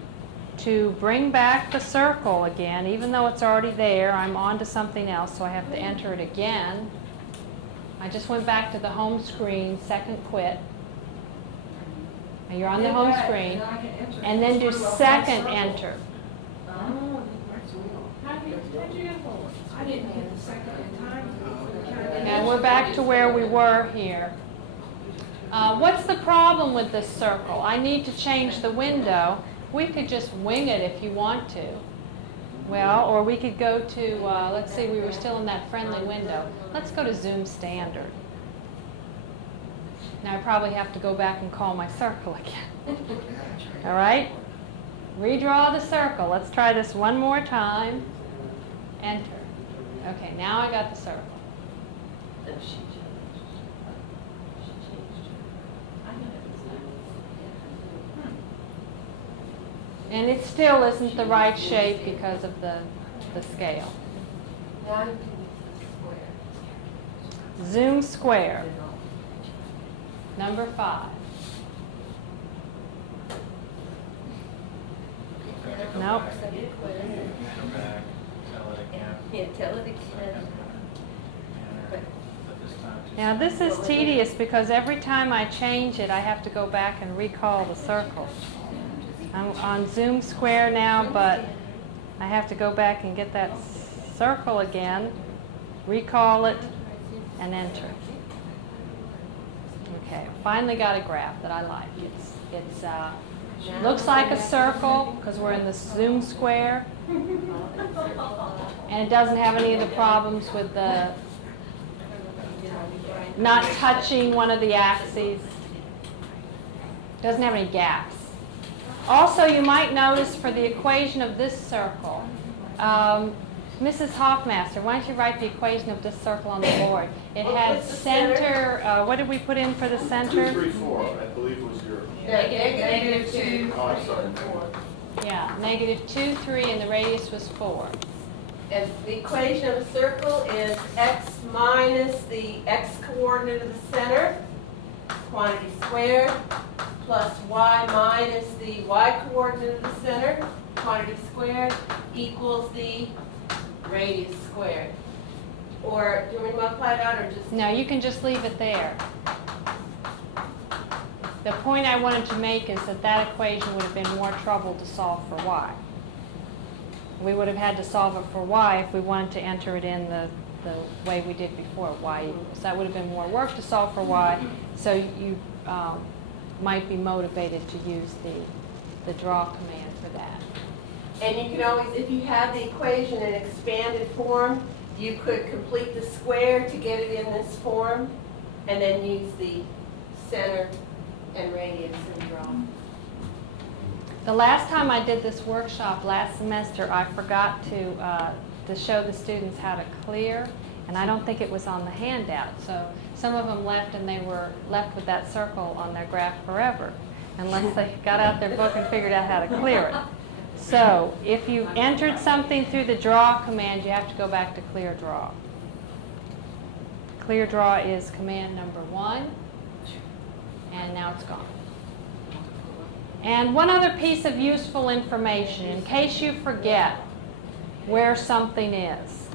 to bring back the circle again. Even though it's already there, I'm on to something else, so I have to enter it again. I just went back to the home screen, second quit. Now you're on the home screen. And then do second enter. I didn't hit the second in time. Now we're back to where we were here. What's the problem with this circle? I need to change the window. We could just wing it if you want to. Well, or we could go to, let's see, we were still in that friendly window. Let's go to Zoom Standard. Now I probably have to go back and call my circle again. All right? Redraw the circle. Let's try this one more time. Enter. Okay, now I got the circle. And it still isn't the right shape because of the scale. Now you can Zoom square. Number 5. Nope. Come back, tell it again. Yeah, tell it again. But this time just- Now this is tedious because every time I change it, I have to go back and recall the circle. I'm on Zoom square now, but I have to go back and get that circle again, recall it, and enter. Okay, finally got a graph that I like. It's looks like a circle because we're in the Zoom square, and it doesn't have any of the problems with the not touching one of the axes. Doesn't have any gaps. Also, you might notice for the equation of this circle, Mrs. Hoffmaster, why don't you write the equation of this circle on the board? It had What's the center? center, what did we put in for the center? 2, 3, 4, I believe was your. Negative 2. Oh, I'm sorry. Yeah, negative 2, 3, and the radius was 4. And the equation of a circle is x minus the x coordinate of the center, quantity squared, plus y minus the y coordinate of the center, quantity squared, equals the radius squared. Or do you want me to multiply it out or just? No, you can just leave it there. The point I wanted to make is that that equation would have been more trouble to solve for y. We would have had to solve it for y if we wanted to enter it in the way we did before, y equals. That would have been more work to solve for y, so you might be motivated to use the draw command for that. And you can always, if you have the equation in expanded form, you could complete the square to get it in this form, and then use the center and radius and draw. The last time I did this workshop last semester, I forgot to show the students how to clear, and I don't think it was on the handout. So some of them left, and they were left with that circle on their graph forever, unless they got out their book and figured out how to clear it. So if you entered something through the draw command, you have to go back to clear draw. Clear draw is command number 1, and now it's gone. And one other piece of useful information, in case you forget where something is.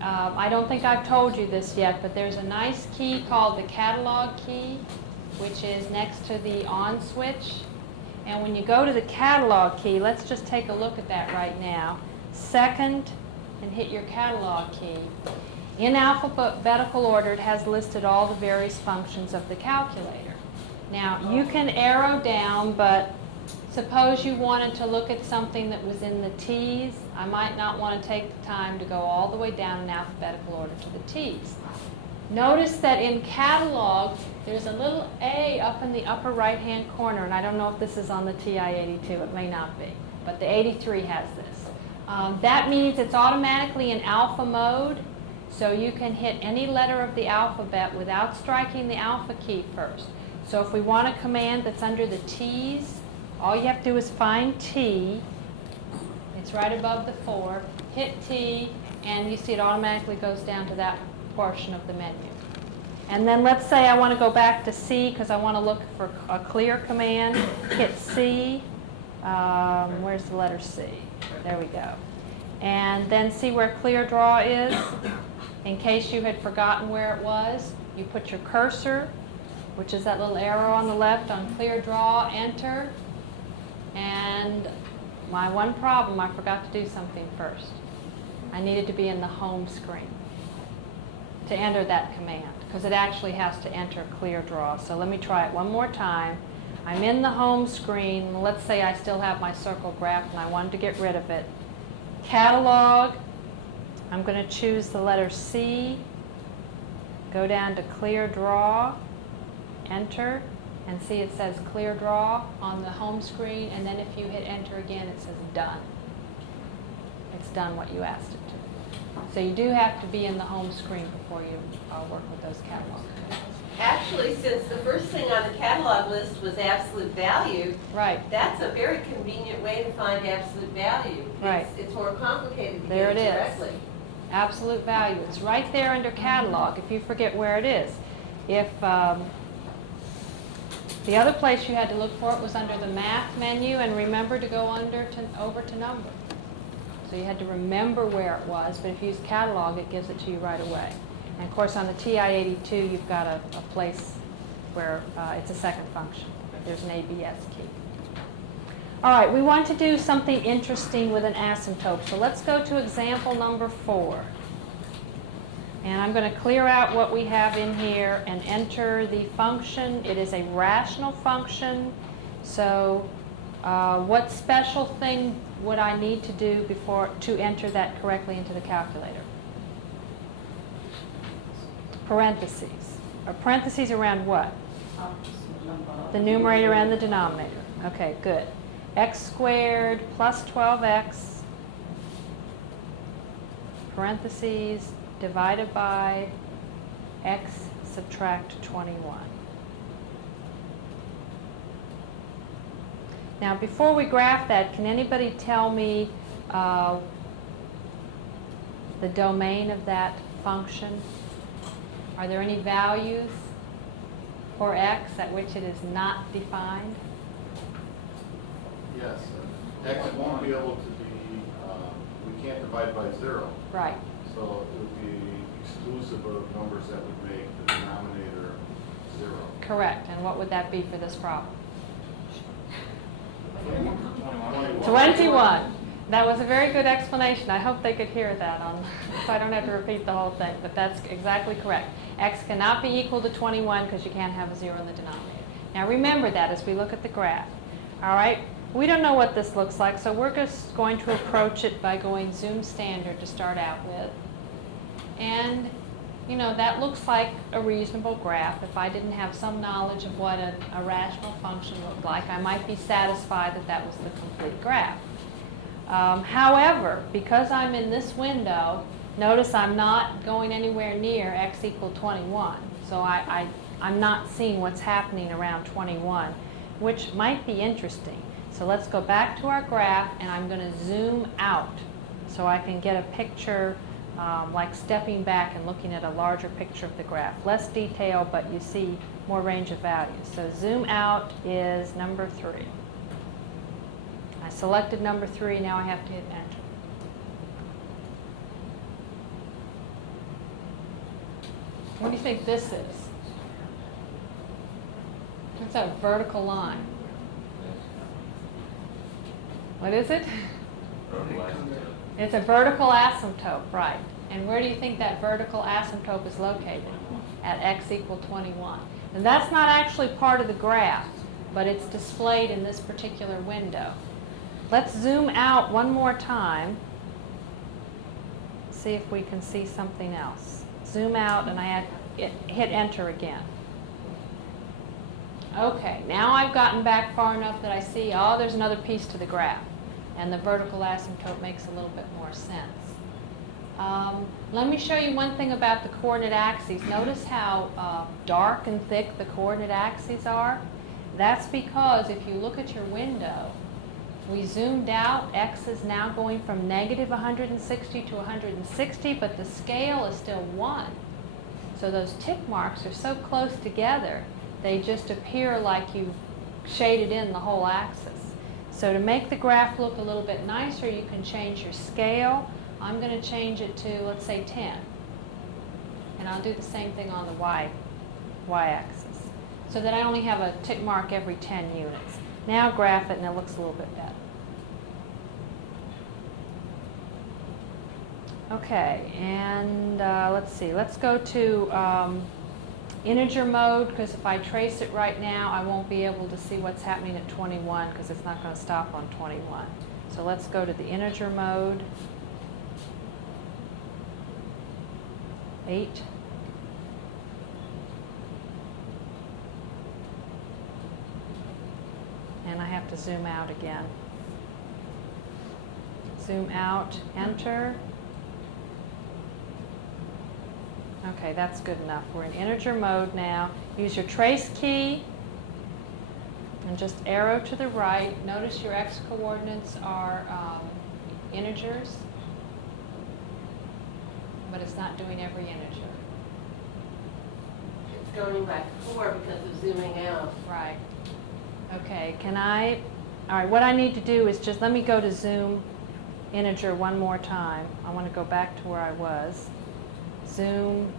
I don't think I've told you this yet, but there's a nice key called the catalog key, which is next to the on switch. And when you go to the catalog key, let's just take a look at that right now. Second, and hit your catalog key. In alphabetical order, it has listed all the various functions of the calculator. Now, you can arrow down, but suppose you wanted to look at something that was in the T's. I might not want to take the time to go all the way down in alphabetical order to the T's. Notice that in catalog, there's a little A up in the upper right-hand corner, and I don't know if this is on the TI-82. It may not be, but the 83 has this. That means it's automatically in alpha mode, so you can hit any letter of the alphabet without striking the alpha key first. So if we want a command that's under the T's, all you have to do is find T. It's right above the 4. Hit T, and you see it automatically goes down to that portion of the menu. And then let's say I want to go back to C because I want to look for a clear command. Hit C. Where's the letter C? There we go. And then see where clear draw is. In case you had forgotten where it was, you put your cursor, which is that little arrow on the left, on clear draw, enter. And my one problem, I forgot to do something first. I needed to be in the home screen to enter that command, because it actually has to enter clear draw. So let me try it one more time. I'm in the home screen. Let's say I still have my circle graph and I wanted to get rid of it. Catalog, I'm going to choose the letter C, go down to clear draw, enter, and see it says clear draw on the home screen, and then if you hit enter again, it says done. It's done what you asked it to. So you do have to be in the home screen before you work with those catalogs. Actually, since the first thing on the catalog list was absolute value, Right. that's a very convenient way to find absolute value. Right. It's more complicated to There get it is. directly. Absolute value. It's right there under catalog if you forget where it is. If the other place you had to look for it was under the math menu, and remember to go over to number. So you had to remember where it was, but if you use catalog, it gives it to you right away. And of course on the TI-82, you've got a place where it's a second function. There's an ABS key. All right, we want to do something interesting with an asymptote. So let's go to example number 4. And I'm going to clear out what we have in here and enter the function. It is a rational function. So what special thing would I need to do to enter that correctly into the calculator? Parentheses. Or parentheses around what? The numerator and the denominator. Okay, good. X squared plus 12x, parentheses, divided by x subtract 21. Now, before we graph that, can anybody tell me the domain of that function? Are there any values for x at which it is not defined? Yes, x won't be able to be, we can't divide by 0. Right. So it would be exclusive of numbers that would make the denominator 0. Correct. And what would that be for this problem? 21. 21. That was a very good explanation. I hope they could hear that so I don't have to repeat the whole thing, but that's exactly correct. X cannot be equal to 21 because you can't have a 0 in the denominator. Now remember that as we look at the graph. All right? We don't know what this looks like, so we're just going to approach it by going zoom standard to start out with. And, you know, that looks like a reasonable graph. If I didn't have some knowledge of what a rational function looked like, I might be satisfied that that was the complete graph. However, because I'm in this window, notice I'm not going anywhere near x equal 21. So I'm not seeing what's happening around 21, which might be interesting. So let's go back to our graph, and I'm going to zoom out so I can get a picture like stepping back and looking at a larger picture of the graph. Less detail, but you see more range of values. So zoom out is number 3. I selected number 3, now I have to hit enter. What do you think this is? It's a vertical line. What is it? It's a vertical asymptote, right. And where do you think that vertical asymptote is located? At x equal 21. And that's not actually part of the graph, but it's displayed in this particular window. Let's zoom out one more time. See if we can see something else. Zoom out, and I hit enter again. Okay, now I've gotten back far enough that I see, oh, there's another piece to the graph. And the vertical asymptote makes a little bit more sense. Let me show you one thing about the coordinate axes. Notice how dark and thick the coordinate axes are. That's because if you look at your window, we zoomed out. X is now going from negative 160 to 160, but the scale is still 1. So those tick marks are so close together, they just appear like you've shaded in the whole axis. So to make the graph look a little bit nicer, you can change your scale. I'm going to change it to, let's say, 10. And I'll do the same thing on the y-axis, so that I only have a tick mark every 10 units. Now graph it, and it looks a little bit better. Okay, and let's see. Let's go to integer mode, because if I trace it right now, I won't be able to see what's happening at 21, because it's not going to stop on 21. So let's go to the integer mode. 8. And I have to zoom out again. Zoom out, enter. Okay, that's good enough. We're in integer mode now. Use your trace key and just arrow to the right. Notice your x coordinates are integers, but it's not doing every integer. It's going by 4 because of zooming out. Right. Okay, all right, what I need to do is just, let me go to zoom integer one more time. I want to go back to where I was. Zoom.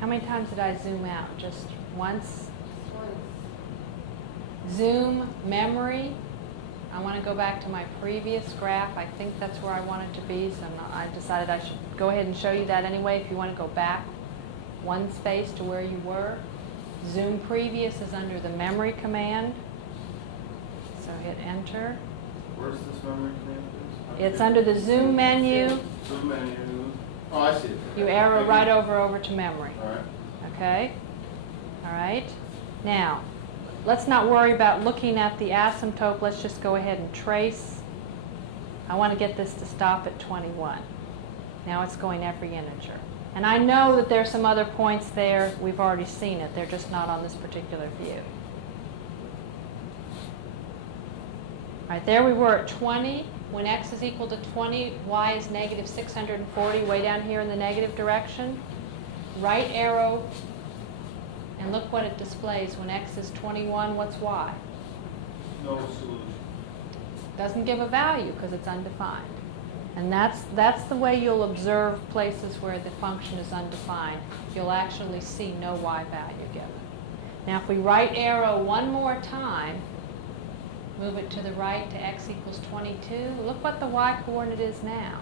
How many times did I zoom out? Just once? Zoom memory. I want to go back to my previous graph. I think that's where I want it to be, so I decided I should go ahead and show you that anyway. If you want to go back one space to where you were. Zoom previous is under the memory command. So hit enter. Where's this memory command? It's under the zoom menu. Zoom menu. Oh, I see it. You arrow right over to memory. All right. Okay? All right. Now, let's not worry about looking at the asymptote. Let's just go ahead and trace. I want to get this to stop at 21. Now it's going every integer. And I know that there's some other points there. We've already seen it. They're just not on this particular view. All right, there we were at 20. When x is equal to 20, y is negative 640, way down here in the negative direction. Right arrow, and look what it displays. When x is 21, what's y? No solution. Doesn't give a value because it's undefined. And that's the way you'll observe places where the function is undefined. You'll actually see no y value given. Now if we right arrow one more time, move it to the right to x equals 22, look what the y coordinate is now.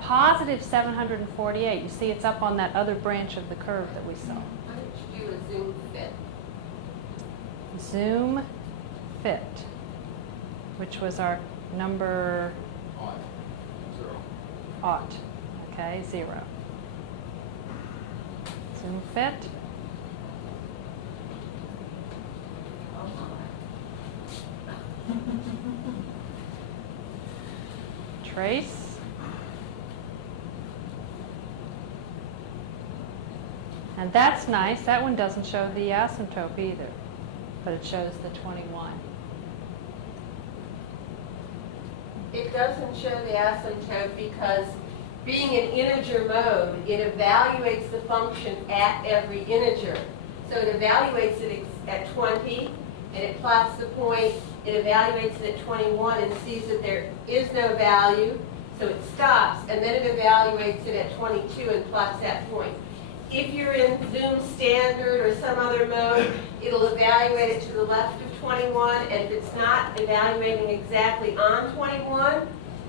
Positive 748. You see it's up on that other branch of the curve that we saw. Why don't you do a zoom fit? Zoom fit, which was our number Odd. 0. ought. Okay, 0. Zoom fit. Trace. And that's nice. That one doesn't show the asymptote either, but it shows the 21. It doesn't show the asymptote because being in integer mode, it evaluates the function at every integer. So it evaluates it at 20, and it plots the point. It evaluates it at 21 and sees that there is no value, so it stops, and then it evaluates it at 22 and plots that point. If you're in Zoom Standard or some other mode, it'll evaluate it to the left of 21, and if it's not evaluating exactly on 21,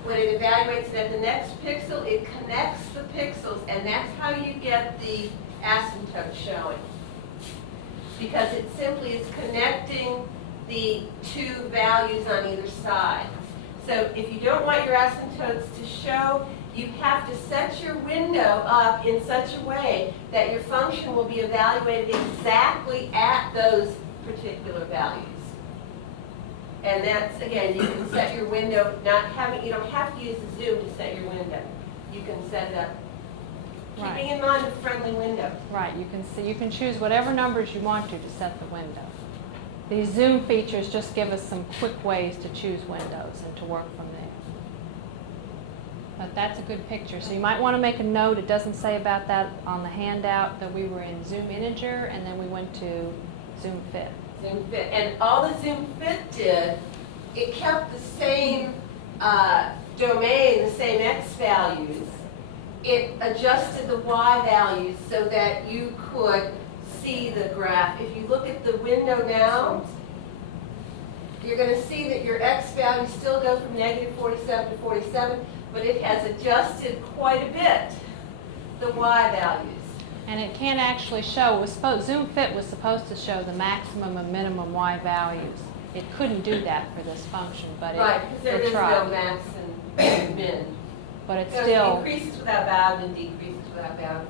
when it evaluates it at the next pixel, it connects the pixels, and that's how you get the asymptote showing. Because it simply is connecting the two values on either side. So if you don't want your asymptotes to show, you have to set your window up in such a way that your function will be evaluated exactly at those particular values. And that's, again, you can set your window, you don't have to use the zoom to set your window. You can set it up, Right. keeping in mind the friendly window. Right, you can choose whatever numbers you want to set the window. These zoom features just give us some quick ways to choose windows and to work from there. But that's a good picture. So you might want to make a note. It doesn't say about that on the handout that we were in Zoom Integer and then we went to Zoom Fit. Zoom Fit. And all the Zoom Fit did, it kept the same domain, the same x values. It adjusted the y values so that you could see the graph. If you look at the window now, you're going to see that your x values still go from negative 47 to 47, but it has adjusted quite a bit the y values. And it can't actually show, Zoom Fit was supposed to show the maximum and minimum y values. It couldn't do that for this function, but Right, because there is tried. no max and min. But it's So still, it increases without bound and decreases without bound.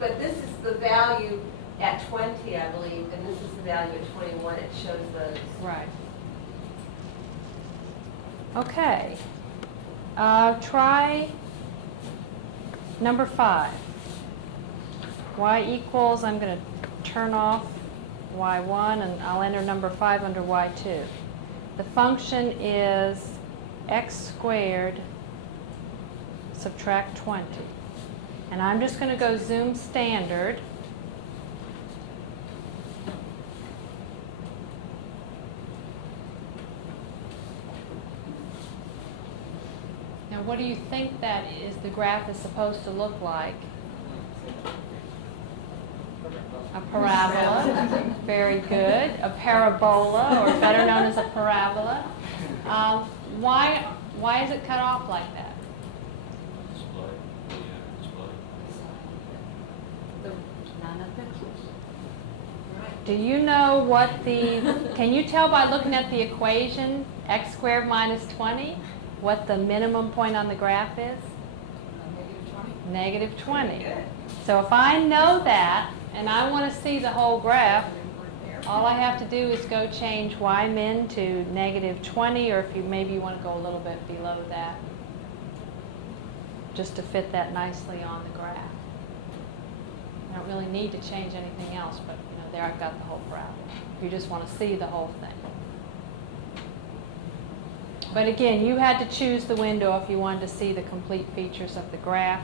But this is the value at 20, I believe, and this is the value at 21. It shows those. right. Okay. Try number 5. Y equals, I'm going to turn off y1 and I'll enter number 5 under y2. The function is x squared subtract 20. And I'm just going to go Zoom Standard. Now, what do you think that is the graph is supposed to look like? A parabola. Very good. A parabola, or better known as a parabola. Why is it cut off like that? Do you know what can you tell by looking at the equation, x squared minus 20, what the minimum point on the graph is? Negative 20. So if I know that, and I want to see the whole graph, all I have to do is go change y min to -20, or if you maybe you want to go a little bit below that, just to fit that nicely on the graph. I don't really need to change anything else, but you know, there I've got the whole graph. You just want to see the whole thing. But again, you had to choose the window if you wanted to see the complete features of the graph.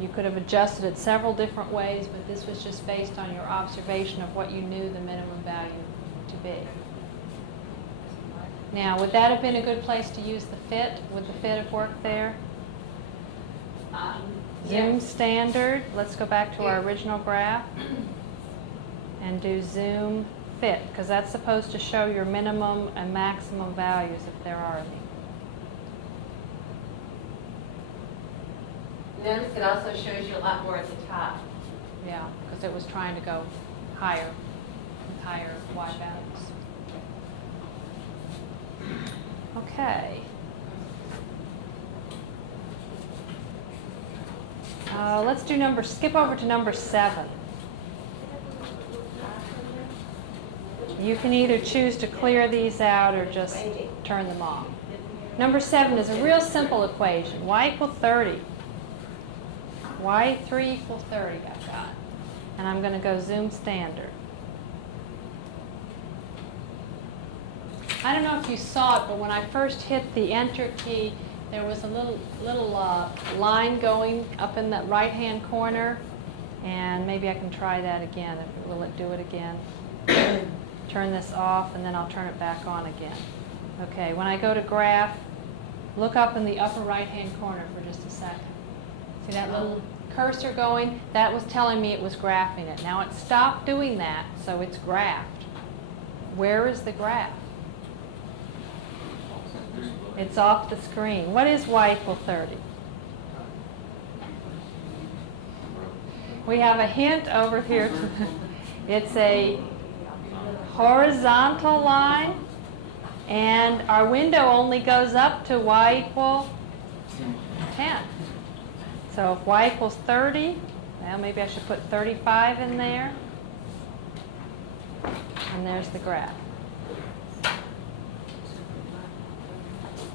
You could have adjusted it several different ways, but this was just based on your observation of what you knew the minimum value to be. Now, would that have been a good place to use the fit? Would the fit have worked there? Zoom standard. Let's go back to our original graph and do zoom fit, because that's supposed to show your minimum and maximum values if there are any. Notice it also shows you a lot more at the top. Yeah, because it was trying to go higher with higher y values. Okay. Let's do skip over to number 7. You can either choose to clear these out or just turn them off. Number 7 is a real simple equation. Y equals 30. Y3 equals 30 I've got. And I'm going to go zoom standard. I don't know if you saw it, but when I first hit the enter key, there was a little line going up in that right-hand corner. And maybe I can try that again. Will it do it again? Turn this off, and then I'll turn it back on again. Okay, when I go to graph, look up in the upper right-hand corner for just a second. See that little cursor going? That was telling me it was graphing it. Now it stopped doing that, so it's graphed. Where is the graph? It's off the screen. What is y equal 30? We have a hint over here. It's a horizontal line, and our window only goes up to y equal 10. So if y equals 30, well, maybe I should put 35 in there. And there's the graph.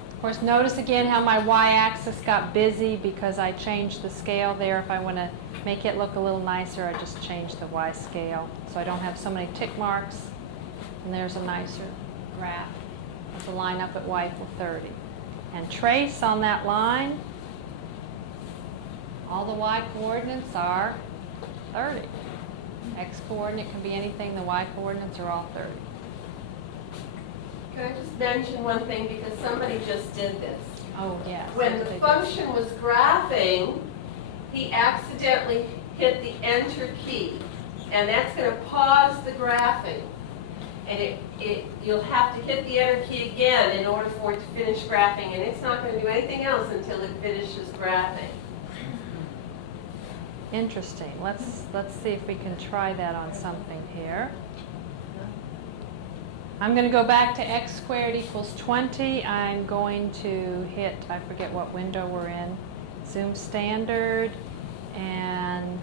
Of course, notice again how my y-axis got busy because I changed the scale there. If I want to make it look a little nicer, I just change the y scale so I don't have so many tick marks. And there's a nicer graph with the line up at y equal 30. And trace on that line, all the y coordinates are 30. X coordinate can be anything, the y coordinates are all 30. Can I just mention one thing, because somebody just did this. Oh, yes. When the function was graphing, he accidentally hit the enter key, and that's going to pause the graphing. And you'll have to hit the enter key again in order for it to finish graphing, and it's not going to do anything else until it finishes graphing. Interesting. Let's see if we can try that on something here. I'm going to go back to x squared equals 20. I'm going to hit, I forget what window we're in, zoom standard, and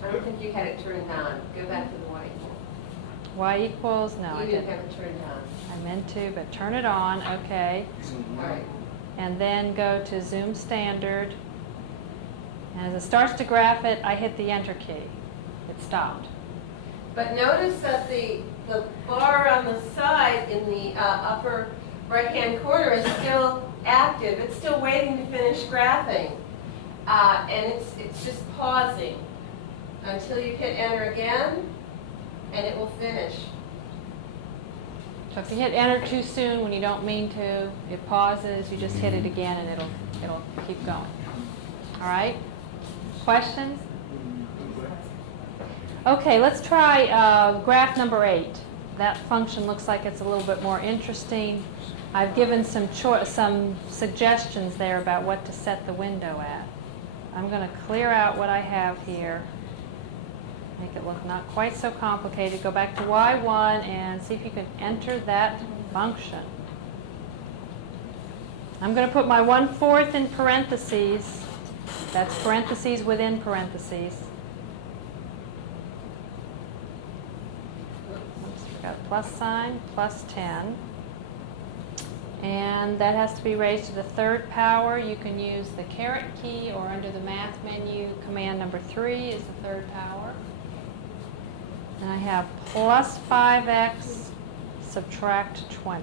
I don't think you had it turned on. Go back to the y equals. y equals, no, I You didn't didn't. have it turned on. I meant to, but turn it on, okay. All right. And then go to zoom standard. And as it starts to graph it, I hit the enter key. It stopped. But notice that the bar on the side in the upper right-hand corner is still active. It's still waiting to finish graphing. And it's just pausing until you hit enter again, and it will finish. So if you hit enter too soon when you don't mean to, it pauses. You just hit it again, and it'll keep going. All right? Questions? Okay, let's try graph number 8. That function looks like it's a little bit more interesting. I've given some suggestions there about what to set the window at. I'm going to clear out what I have here. Make it look not quite so complicated. Go back to y1 and see if you can enter that function. I'm going to put my 1/4 in parentheses. That's parentheses within parentheses. Oops, forgot a plus sign, plus 10. And that has to be raised to the third power. You can use the caret key, or under the math menu, command number 3 is the third power. And I have plus 5x subtract 20.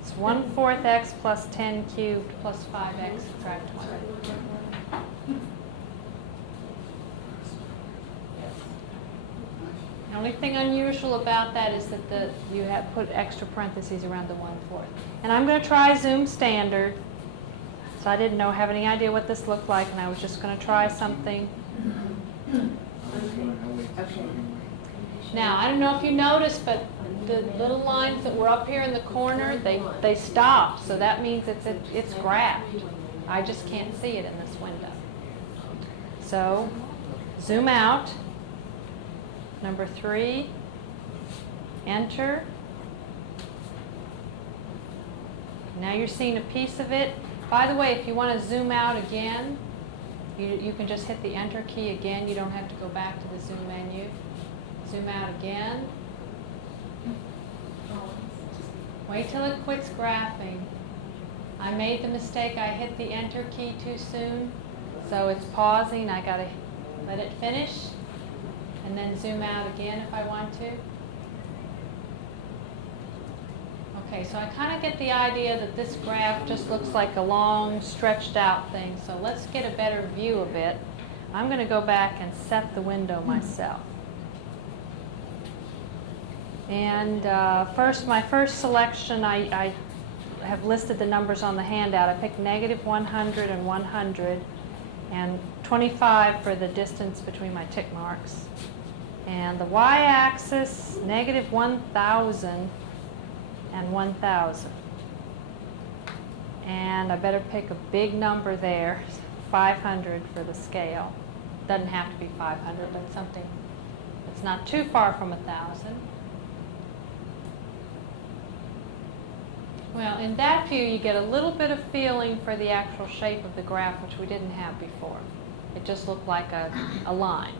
It's 1/4 x plus 10 cubed plus 5x subtract 20. The only thing unusual about that is that you have put extra parentheses around the 1/4. And I'm going to try Zoom Standard. So I didn't have any idea what this looked like, and I was just going to try something. Okay. Now, I don't know if you noticed, but the little lines that were up here in the corner, they stopped. So that means it's graphed. I just can't see it in this window. So zoom out. Number 3, enter. Now you're seeing a piece of it. By the way, if you want to zoom out again, you can just hit the enter key again. You don't have to go back to the zoom menu. Zoom out again. Wait till it quits graphing. I made the mistake, I hit the enter key too soon. So it's pausing. I got to let it finish. And then zoom out again if I want to. Okay, so I kind of get the idea that this graph just looks like a long, stretched out thing. So let's get a better view of it. I'm going to go back and set the window myself. And my first selection, I have listed the numbers on the handout. I picked -100 and 100, and 25 for the distance between my tick marks. And the y-axis, -1,000 and 1,000. And I better pick a big number there, 500 for the scale. Doesn't have to be 500, but something that's not too far from 1,000. Well, in that view, you get a little bit of feeling for the actual shape of the graph, which we didn't have before. It just looked like a line.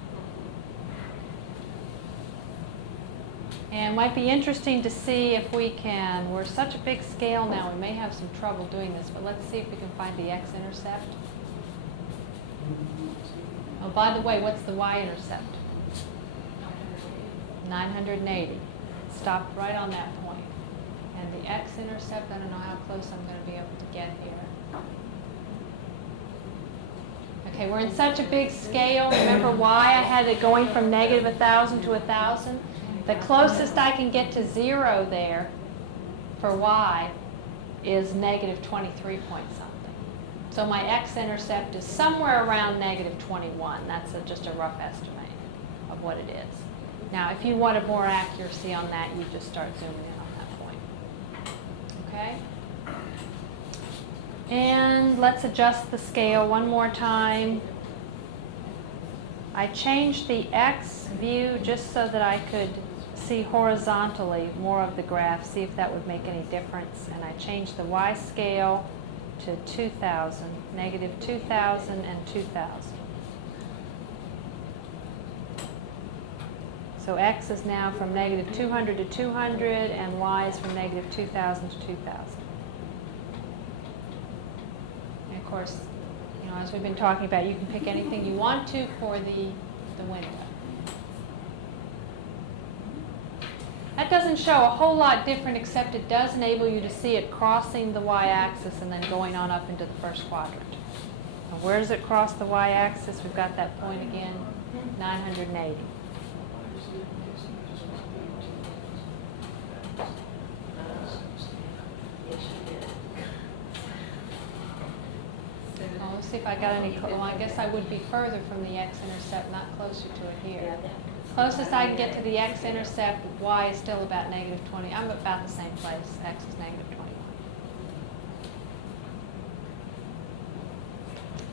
And it might be interesting to see if we can, we're such a big scale now, we may have some trouble doing this, but let's see if we can find the x-intercept. Oh, by the way, what's the y-intercept? 980. Stopped right on that point. And the x-intercept, I don't know how close I'm going to be able to get here. Okay, we're in such a big scale. Remember why I had it going from -1,000 to 1,000? The closest I can get to 0 there for y is -23 point something. So my x-intercept is somewhere around -21. That's just a rough estimate of what it is. Now, if you wanted more accuracy on that, you just start zooming in on that point. Okay? And let's adjust the scale one more time. I changed the x view just so that I could see horizontally more of the graph, see if that would make any difference. And I changed the y scale to 2,000, -2,000 and 2,000. So x is now from -200 to 200, and y is from -2,000 to 2,000. And of course, as we've been talking about, you can pick anything you want to for the window. That doesn't show a whole lot different, except it does enable you to see it crossing the y-axis and then going on up into the first quadrant. Now, where does it cross the y-axis? We've got that point again, 980. Well, let's see if I got any. Well, I guess I would be further from the x-intercept, not closer to it here. Closest I can get to the x-intercept, y is still about -20. I'm about the same place. X is -21.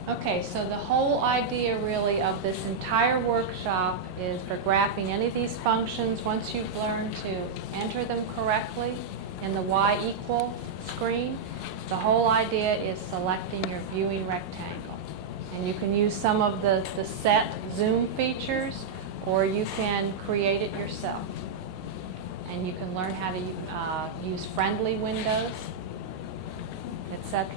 Okay, so the whole idea really of this entire workshop is for graphing any of these functions. Once you've learned to enter them correctly in the y equal screen. The whole idea is selecting your viewing rectangle. And you can use some of the set zoom features, or you can create it yourself. And you can learn how to use friendly windows, etc.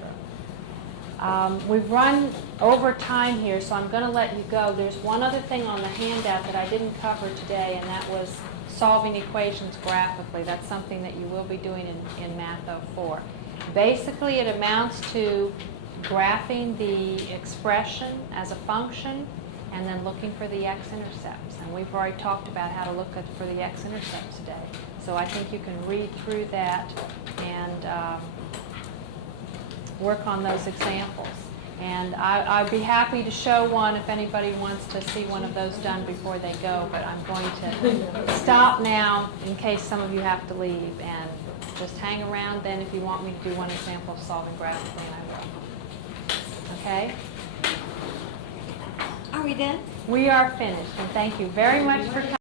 We've run over time here, so I'm going to let you go. There's one other thing on the handout that I didn't cover today, and that was solving equations graphically. That's something that you will be doing in Math 04. Basically, it amounts to graphing the expression as a function and then looking for the x-intercepts. And we've already talked about how to look for the x-intercepts today. So I think you can read through that and work on those examples. And I'd be happy to show one if anybody wants to see one of those done before they go, but I'm going to stop now in case some of you have to leave, and just hang around then if you want me to do one example of solving graphically, and I will. Okay? Are we done? We are finished, and thank you very much for coming.